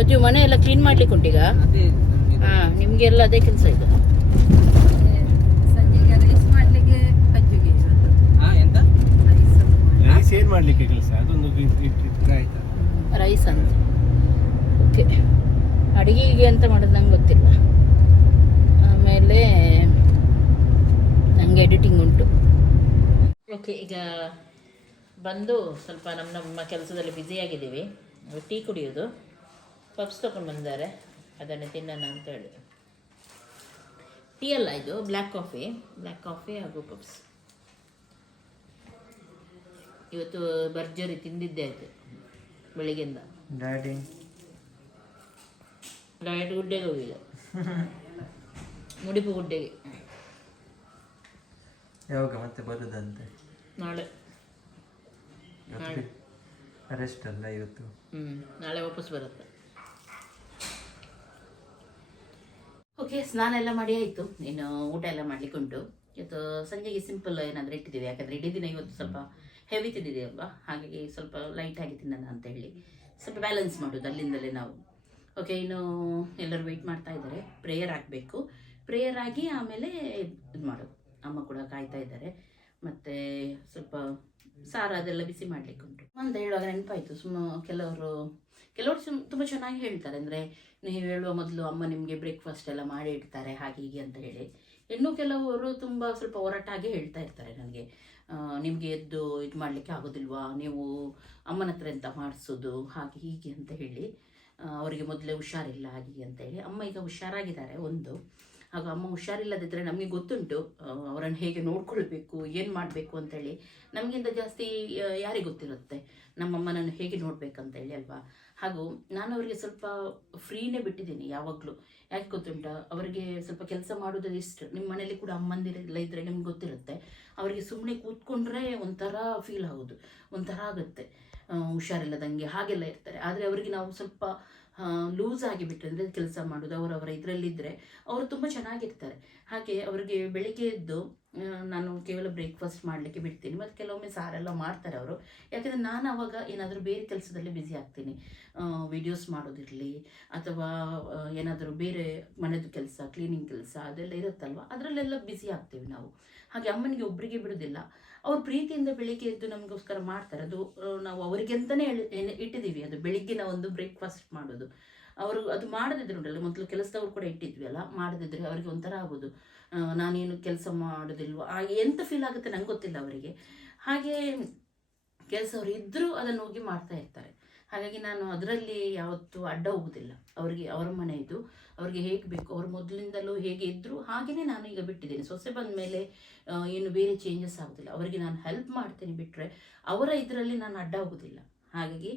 ಅಜ್ಜು ಮನೆ ಎಲ್ಲ ಕ್ಲೀನ್ ಮಾಡ್ಲಿಕ್ಕೆ ಉಂಟೀಗ? ಈಗ ಹಾಂ ನಿಮಗೆಲ್ಲ ಅದೇ ಕೆಲಸ ಈಗ ಸಂಜೆಗೆ ರೈಸ್ ಮಾಡ್ಲಿಕ್ಕೆ ಕಜ್ಜಿಗೆ ಇವತ್ತು ಹಾ ಎಂತ ರೈಸ್ ರೈಸ್ ಏನ್ ಮಾಡ್ಲಿಕ್ಕೆ ಕೆಲಸ ಅದೊಂದು ಆಯ್ತಾ? ರೈಸ್ ಅಂತ. ಓಕೆ ಅಡುಗೆಗೆ ಅಂತ ಮಾಡೋದು ನಂಗೆ ಗೊತ್ತಿಲ್ಲ. ಆಮೇಲೆ ನನಗೆ ಎಡಿಟಿಂಗ್ ಉಂಟು. ಓಕೆ ಈಗ ಬಂದು ಸ್ವಲ್ಪ ನಮ್ಮ ನಮ್ಮ ಕೆಲಸದಲ್ಲಿ ಬ್ಯುಸಿಯಾಗಿದ್ದೀವಿ ಟೀ ಕುಡಿಯೋದು. ಪಪ್ಸ್ ತೊಗೊಂಡು ಬಂದಿದ್ದಾರೆ ಅದನ್ನು ತಿನ್ನೋಣ ಅಂತೇಳಿ ಟೀ ಅಲ್ಲ ಇದು? ಬ್ಲ್ಯಾಕ್ ಕಾಫಿ ಬ್ಲ್ಯಾಕ್ ಕಾಫಿ ಹಾಗೂ ಪಪ್ಸ್ ಇವತ್ತು ಭರ್ಜರಿ ತಿಂದಿದ್ದೆ ಆಯಿತು ಬೆಳಿಗ್ಗೆಯಿಂದ. ಡಯಟಿಂಗ್ ಡಯಟ್ ಗುಡ್ಡೆಗೆ ಹೋಗಿಲ್ಲ ಮುಡಿಪು ಗುಡ್ಡೆಗೆ. ಯಾವಾಗ ಮತ್ತೆ ಬರುದಂತೆ? ನಾಳೆ. ನಾಳೆ. ರೆಸ್ಟ್ ಅಲ್ಲ ಇವತ್ತು? ಹ್ಞೂ ನಾಳೆ ವಾಪಸ್ ಬರುತ್ತೆ. ಓಕೆ ಸ್ನಾನ ಎಲ್ಲ ಮಾಡಿ ಆಯಿತು. ಇನ್ನು ಊಟ ಎಲ್ಲ ಮಾಡ್ಲಿಕ್ಕೆ ಉಂಟು ಇವತ್ತು ಸಂಜೆಗೆ ಸಿಂಪಲ್ ಏನಾದರೂ ಇಟ್ಟಿದ್ದೀವಿ. ಯಾಕಂದ್ರೆ ಇಡೀ ದಿನ ಇವತ್ತು ಸ್ವಲ್ಪ ಹೆವಿ ತಿಂದಿದೆ ಅಲ್ವಾ? ಹಾಗಾಗಿ ಸ್ವಲ್ಪ ಲೈಟಾಗಿ ತಿನ್ನೋಣ ಅಂತ ಹೇಳಿ. ಸ್ವಲ್ಪ ಬ್ಯಾಲೆನ್ಸ್ ಮಾಡೋದು ಅಲ್ಲಿಂದಲೇ ನಾವು. ಓಕೆ ಇನ್ನು ಎಲ್ಲರೂ ವೆಯ್ಟ್ ಮಾಡ್ತಾ ಇದ್ದಾರೆ. ಪ್ರೇಯರ್ ಆಗಬೇಕು ಪ್ರೇಯರ್ ಆಗಿ ಆಮೇಲೆ ಇದು ಮಾಡೋದು. ಅಮ್ಮ ಕೂಡ ಕಾಯ್ತಾ ಇದ್ದಾರೆ. ಮತ್ತು ಸ್ವಲ್ಪ ಸಾರು ಅದೆಲ್ಲ ಬಿಸಿ ಮಾಡ್ಲಿಕ್ಕೆ ಉಂಟು. ಅಂತ ಹೇಳುವಾಗ ನೆನಪಾಯಿತು, ಸುಮ್ಮ ಕೆಲವರು ಕೆಲವರು ಸುಮ್ ತುಂಬ ಚೆನ್ನಾಗಿ ಹೇಳ್ತಾರೆ. ಅಂದರೆ ನೀವು ಹೇಳುವ ಮೊದಲು ಅಮ್ಮ ನಿಮಗೆ ಬ್ರೇಕ್ಫಾಸ್ಟ್ ಎಲ್ಲ ಮಾಡಿ ಇಡ್ತಾರೆ, ಹಾಗೆ ಹೀಗೆ ಅಂತ ಹೇಳಿ. ಇನ್ನು ಕೆಲವರು ತುಂಬ ಸ್ವಲ್ಪ ಒರಟಾಗಿ ಹೇಳ್ತಾ ಇರ್ತಾರೆ ನನಗೆ. ನಿಮಗೆ ಎದ್ದು ಇದು ಮಾಡಲಿಕ್ಕೆ ಆಗೋದಿಲ್ವಾ? ನೀವು ಅಮ್ಮನ ಹತ್ರ ಎಂತ ಮಾಡಿಸೋದು? ಹಾಗೆ ಹೀಗೆ ಅಂತ ಹೇಳಿ ಅವರಿಗೆ ಮೊದಲೇ ಹುಷಾರಿಲ್ಲ ಹಾಗೆ ಅಂತ ಹೇಳಿ, ಅಮ್ಮ ಈಗ ಹುಷಾರಾಗಿದ್ದಾರೆ, ಒಂದು. ಹಾಗೂ ಅಮ್ಮ ಹುಷಾರಿಲ್ಲದಿದ್ದರೆ ನಮಗೆ ಗೊತ್ತುಂಟು ಅವರನ್ನು ಹೇಗೆ ನೋಡ್ಕೊಳ್ಬೇಕು, ಏನು ಮಾಡಬೇಕು ಅಂತೇಳಿ. ನಮಗಿಂತ ಜಾಸ್ತಿ ಯಾರಿಗೆ ಗೊತ್ತಿರುತ್ತೆ? ನಮ್ಮಮ್ಮನನ್ನು ಹೇಗೆ ನೋಡ್ಬೇಕಂತ ಹೇಳಿ ಅಲ್ವಾ? ಹಾಗೂ ನಾನು ಅವರಿಗೆ ಸ್ವಲ್ಪ ಫ್ರೀನೇ ಬಿಟ್ಟಿದ್ದೀನಿ ಯಾವಾಗಲೂ. ಯಾಕೆ ಗೊತ್ತುಂಟ? ಅವರಿಗೆ ಸ್ವಲ್ಪ ಕೆಲಸ ಮಾಡೋದು ಇಷ್ಟ. ನಿಮ್ಮ ಮನೇಲಿ ಕೂಡ ಅಮ್ಮಂದಿರಲ್ಲ ಇದ್ದರೆ ನಿಮ್ಗೆ ಗೊತ್ತಿರುತ್ತೆ. ಅವರಿಗೆ ಸುಮ್ಮನೆ ಕೂತ್ಕೊಂಡ್ರೆ ಒಂಥರ ಫೀಲ್ ಆಗೋದು, ಒಂಥರ ಆಗುತ್ತೆ. ಹುಷಾರಿಲ್ಲದಂಗೆ ಹಾಗೆಲ್ಲ ಇರ್ತಾರೆ. ಆದರೆ ಅವರಿಗೆ ನಾವು ಸ್ವಲ್ಪ ಲೂಸ್ ಆಗಿಬಿಟ್ರೆ ಅಂದರೆ ಕೆಲಸ ಮಾಡೋದು ಅವರವರ ಇದರಲ್ಲಿದ್ದರೆ ಅವರು ತುಂಬ ಚೆನ್ನಾಗಿರ್ತಾರೆ. ಹಾಗೆ ಅವರಿಗೆ ಬೆಳಿಗ್ಗೆ ಎದ್ದು ನಾನು ಕೇವಲ ಬ್ರೇಕ್ಫಾಸ್ಟ್ ಮಾಡಲಿಕ್ಕೆ ಬಿಡ್ತೀನಿ. ಮತ್ತು ಕೆಲವೊಮ್ಮೆ ಸಾರೆಲ್ಲ ಮಾಡ್ತಾರೆ ಅವರು. ಯಾಕೆಂದರೆ ನಾನು ಅವಾಗ ಏನಾದರೂ ಬೇರೆ ಕೆಲಸದಲ್ಲಿ ಬ್ಯುಸಿ ಆಗ್ತೀನಿ. ವಿಡಿಯೋಸ್ ಮಾಡೋದಿರಲಿ, ಅಥವಾ ಏನಾದರೂ ಬೇರೆ ಮನೆದು ಕೆಲಸ ಕ್ಲೀನಿಂಗ್ ಕೆಲಸ, ಅದೆಲ್ಲ ಇರುತ್ತಲ್ವ? ಅದರಲ್ಲೆಲ್ಲ ಬ್ಯುಸಿ ಆಗ್ತೀವಿ ನಾವು. ಹಾಗೆ ಅಮ್ಮನಿಗೆ ಒಬ್ಬರಿಗೆ ಬಿಡೋದಿಲ್ಲ. ಅವ್ರ ಪ್ರೀತಿಯಿಂದ ಬೆಳಿಗ್ಗೆ ಎದ್ದು ನಮಗೋಸ್ಕರ ಮಾಡ್ತಾರೆ. ಅದು ನಾವು ಅವರಿಗೆ ಅಂತಲೇ ಇಟ್ಟಿದ್ದೀವಿ ಅದು ಬೆಳಿಗ್ಗಿನ ಒಂದು ಬ್ರೇಕ್ಫಾಸ್ಟ್ ಮಾಡೋದು. ಅವರು ಅದು ಮಾಡದಿದ್ರು ಉಂಟಲ್ಲ ಮೊದಲು ಕೆಲಸದವ್ರು ಕೂಡ ಇಟ್ಟಿದ್ವಿ ಅಲ್ಲ, ಮಾಡದಿದ್ರೆ ಅವರಿಗೆ ಒಂಥರ ಆಗೋದು. ನಾನೇನು ಕೆಲಸ ಮಾಡೋದಿಲ್ವೋ? ಹಾಗೆ ಎಂತ ಫೀಲ್ ಆಗುತ್ತೆ ನಂಗೆ ಗೊತ್ತಿಲ್ಲ ಅವರಿಗೆ. ಹಾಗೆ ಕೆಲಸವ್ರು ಇದ್ದರೂ ಅದನ್ನು ಹೋಗಿ ಮಾಡ್ತಾ ಇರ್ತಾರೆ. ಹಾಗಾಗಿ ನಾನು ಅದರಲ್ಲಿ ಯಾವತ್ತೂ ಅಡ್ಡ ಹೋಗುದಿಲ್ಲ. ಅವರಿಗೆ, ಅವರ ಮನೆ ಇದು. ಅವ್ರಿಗೆ ಹೇಗೆ ಬೇಕು, ಅವ್ರು ಮೊದಲಿಂದಲೂ ಹೇಗೆ ಇದ್ದರೂ ಹಾಗೆಯೇ ನಾನು ಈಗ ಬಿಟ್ಟಿದ್ದೀನಿ. ಸೊಸೆ ಬಂದ ಮೇಲೆ ಏನು ಬೇರೆ ಚೇಂಜಸ್ ಆಗೋದಿಲ್ಲ. ಅವರಿಗೆ ನಾನು ಹೆಲ್ಪ್ ಮಾಡ್ತೀನಿ ಬಿಟ್ಟರೆ ಅವರ ಇದರಲ್ಲಿ ನಾನು ಅಡ್ಡ ಹೋಗೋದಿಲ್ಲ. ಹಾಗಾಗಿ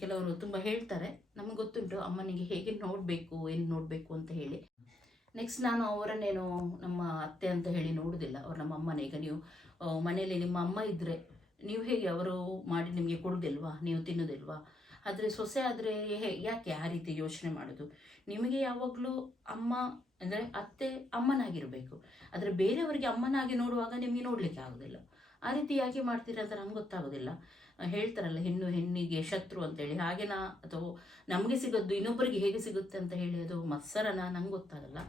ಕೆಲವರು ತುಂಬ ಹೇಳ್ತಾರೆ. ನಮಗೆ ಗೊತ್ತುಂಟು, ಅಮ್ಮನಿಗೆ ಹೇಗೆ ನೋಡಬೇಕು ಏನು ನೋಡಬೇಕು ಅಂತ ಹೇಳಿ. ನೆಕ್ಸ್ಟ್ ನಾನು ಅವರನ್ನೇನು ನಮ್ಮ ಅತ್ತೆ ಅಂತ ಹೇಳಿ ನೋಡೋದಿಲ್ಲ. ಅವ್ರು ನಮ್ಮ ಅಮ್ಮನೇ. ಈಗ ನೀವು ಮನೆಯಲ್ಲಿ ನಿಮ್ಮ ಅಮ್ಮ ಇದ್ದರೆ ನೀವು ಹೇಗೆ ಅವರು ಮಾಡಿ ನಿಮಗೆ ಕೊಡೋದಿಲ್ವಾ? ನೀವು ತಿನ್ನೋದಿಲ್ವಾ? ಆದರೆ ಸೊಸೆ ಆದರೆ ಯಾಕೆ ಆ ರೀತಿ ಯೋಚನೆ ಮಾಡೋದು? ನಿಮಗೆ ಯಾವಾಗಲೂ ಅಮ್ಮ ಅಂದರೆ ಅತ್ತೆ ಅಮ್ಮನಾಗಿರಬೇಕು. ಆದರೆ ಬೇರೆಯವರಿಗೆ ಅಮ್ಮನಾಗಿ ನೋಡುವಾಗ ನಿಮಗೆ ನೋಡಲಿಕ್ಕೆ ಆಗೋದಿಲ್ಲ. ಆ ರೀತಿ ಯಾಕೆ ಮಾಡ್ತೀರಾ ಅಂತ ನಂಗೆ ಗೊತ್ತಾಗೋದಿಲ್ಲ. ಹೇಳ್ತಾರಲ್ಲ ಹೆಣ್ಣು ಹೆಣ್ಣಿಗೆ ಶತ್ರು ಅಂತೇಳಿ ಹಾಗೆನಾ ಅಥವಾ ನಮಗೆ ಸಿಗೋದು ಇನ್ನೊಬ್ಬರಿಗೆ ಹೇಗೆ ಸಿಗುತ್ತೆ ಅಂತ ಹೇಳಿ ಅದು ಮತ್ಸರನ ನಂಗೆ ಗೊತ್ತಾಗಲ್ಲ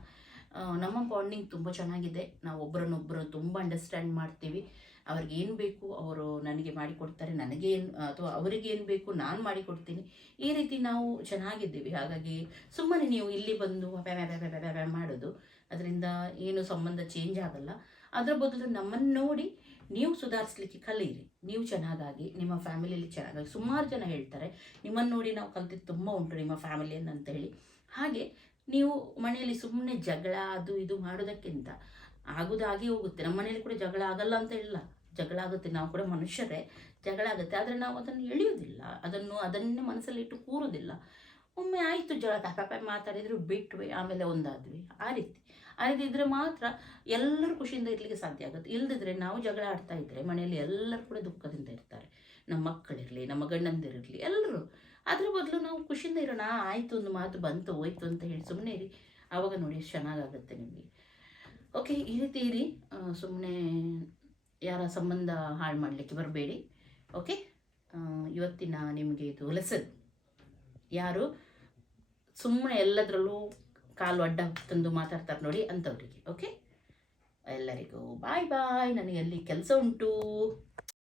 ನಮ್ಮ ಬಾಂಡಿಂಗ್ ತುಂಬ ಚೆನ್ನಾಗಿದೆ ನಾವು ಒಬ್ಬರನ್ನೊಬ್ಬರು ತುಂಬ ಅಂಡರ್ಸ್ಟ್ಯಾಂಡ್ ಮಾಡ್ತೀವಿ ಅವ್ರಿಗೆ ಏನು ಬೇಕು ಅವರು ನನಗೆ ಮಾಡಿಕೊಡ್ತಾರೆ ನನಗೆ ಏನು ಅಥವಾ ಅವರಿಗೆ ಏನು ಬೇಕು ನಾನು ಮಾಡಿಕೊಡ್ತೀನಿ ಈ ರೀತಿ ನಾವು ಚೆನ್ನಾಗಿದ್ದೀವಿ ಹಾಗಾಗಿ ಸುಮ್ಮನೆ ನೀವು ಇಲ್ಲಿ ಬಂದು ಮಾಡೋದು ಅದರಿಂದ ಏನು ಸಂಬಂಧ ಚೇಂಜ್ ಆಗಲ್ಲ ಅದರ ಬದಲು ನಮ್ಮನ್ನು ನೋಡಿ ನೀವು ಸುಧಾರಿಸ್ಲಿಕ್ಕೆ ಕಲೀರಿ. ನೀವು ಚೆನ್ನಾಗಾಗಿ, ನಿಮ್ಮ ಫ್ಯಾಮಿಲಿಯಲ್ಲಿ ಚೆನ್ನಾಗಾಗಿ, ಸುಮಾರು ಜನ ಹೇಳ್ತಾರೆ, ನಿಮ್ಮನ್ನು ನೋಡಿ ನಾವು ಕಲ್ತಿದ್ದು ತುಂಬ ಉಂಟು ನಿಮ್ಮ ಫ್ಯಾಮಿಲಿಯನ್ನು ಅಂತ ಹೇಳಿ ಹಾಗೆ ನೀವು ಮನೆಯಲ್ಲಿ ಸುಮ್ಮನೆ ಜಗಳ, ಅದು ಇದು ಮಾಡೋದಕ್ಕಿಂತ ಆಗೋದಾಗಿ ಹೋಗುತ್ತೆ. ನಮ್ಮ ಮನೆಯಲ್ಲಿ ಕೂಡ ಜಗಳ ಆಗಲ್ಲ ಅಂತ ಇಲ್ಲ. ಜಗಳ ಆಗುತ್ತೆ. ನಾವು ಕೂಡ ಮನುಷ್ಯರೇ, ಜಗಳ ಆಗುತ್ತೆ. ಆದರೆ ನಾವು ಅದನ್ನು ಎಳೆಯೋದಿಲ್ಲ ಅದನ್ನು, ಅದನ್ನೇ ಮನಸ್ಸಲ್ಲಿಟ್ಟು ಕೂರೋದಿಲ್ಲ ಒಮ್ಮೆ ಆಯಿತು ಜಗಳ ಪಾಪ ಮಾತಾಡಿದ್ರು ಬಿಟ್ವಿ, ಆಮೇಲೆ ಒಂದಾದ್ವಿ. ಆ ರೀತಿ. ಇದ್ರೆ ಮಾತ್ರ ಎಲ್ಲರೂ ಖುಷಿಯಿಂದ ಇರಲಿಕ್ಕೆ ಸಾಧ್ಯ ಆಗುತ್ತೆ. ಇಲ್ಲದಿದ್ರೆ ನಾವು ಜಗಳ ಆಡ್ತಾ ಇದ್ರೆ ಮನೆಯಲ್ಲಿ ಎಲ್ಲರೂ ಕೂಡ ದುಃಖದಿಂದ ಇರ್ತಾರೆ. ನಮ್ಮ ಮಕ್ಕಳಿರಲಿ, ನಮ್ಮ ಗಂಡಂದಿರಲಿ ಎಲ್ಲರೂ. ಅದ್ರ ಬದಲು ನಾವು ಖುಷಿಯಿಂದ ಇರೋಣ, ಆಯಿತು ಒಂದು ಮಾತು ಬಂತು, ಹೋಯ್ತು ಅಂತ ಹೇಳಿ ಸುಮ್ಮನೆ ಇರಿ. ಆವಾಗ ನೋಡಿ ಚೆನ್ನಾಗಾಗುತ್ತೆ ನಿಮಗೆ. ಓಕೆ, ಈ ರೀತಿ ಇರಿ. ಸುಮ್ಮನೆ ಯಾರ ಸಂಬಂಧ ಹಾಳು ಮಾಡಲಿಕ್ಕೆ ಬರಬೇಡಿ. ಓಕೆ? ಇವತ್ತಿನ ನಿಮಗೆ ಇದು ಲೆಸನ್ ಯಾರು? ಸುಮ್ಮನೆ ಎಲ್ಲದರಲ್ಲೂ ಕಾಲು ಅಡ್ಡ ತಂದು ಮಾತಾಡ್ತಾರೆ ನೋಡಿ ಅಂಥವ್ರಿಗೆ ಓಕೆ ಎಲ್ಲರಿಗೂ ಬಾಯ್ ಬಾಯ್ ನನಗೆ ಅಲ್ಲಿ ಕೆಲಸ ಉಂಟು.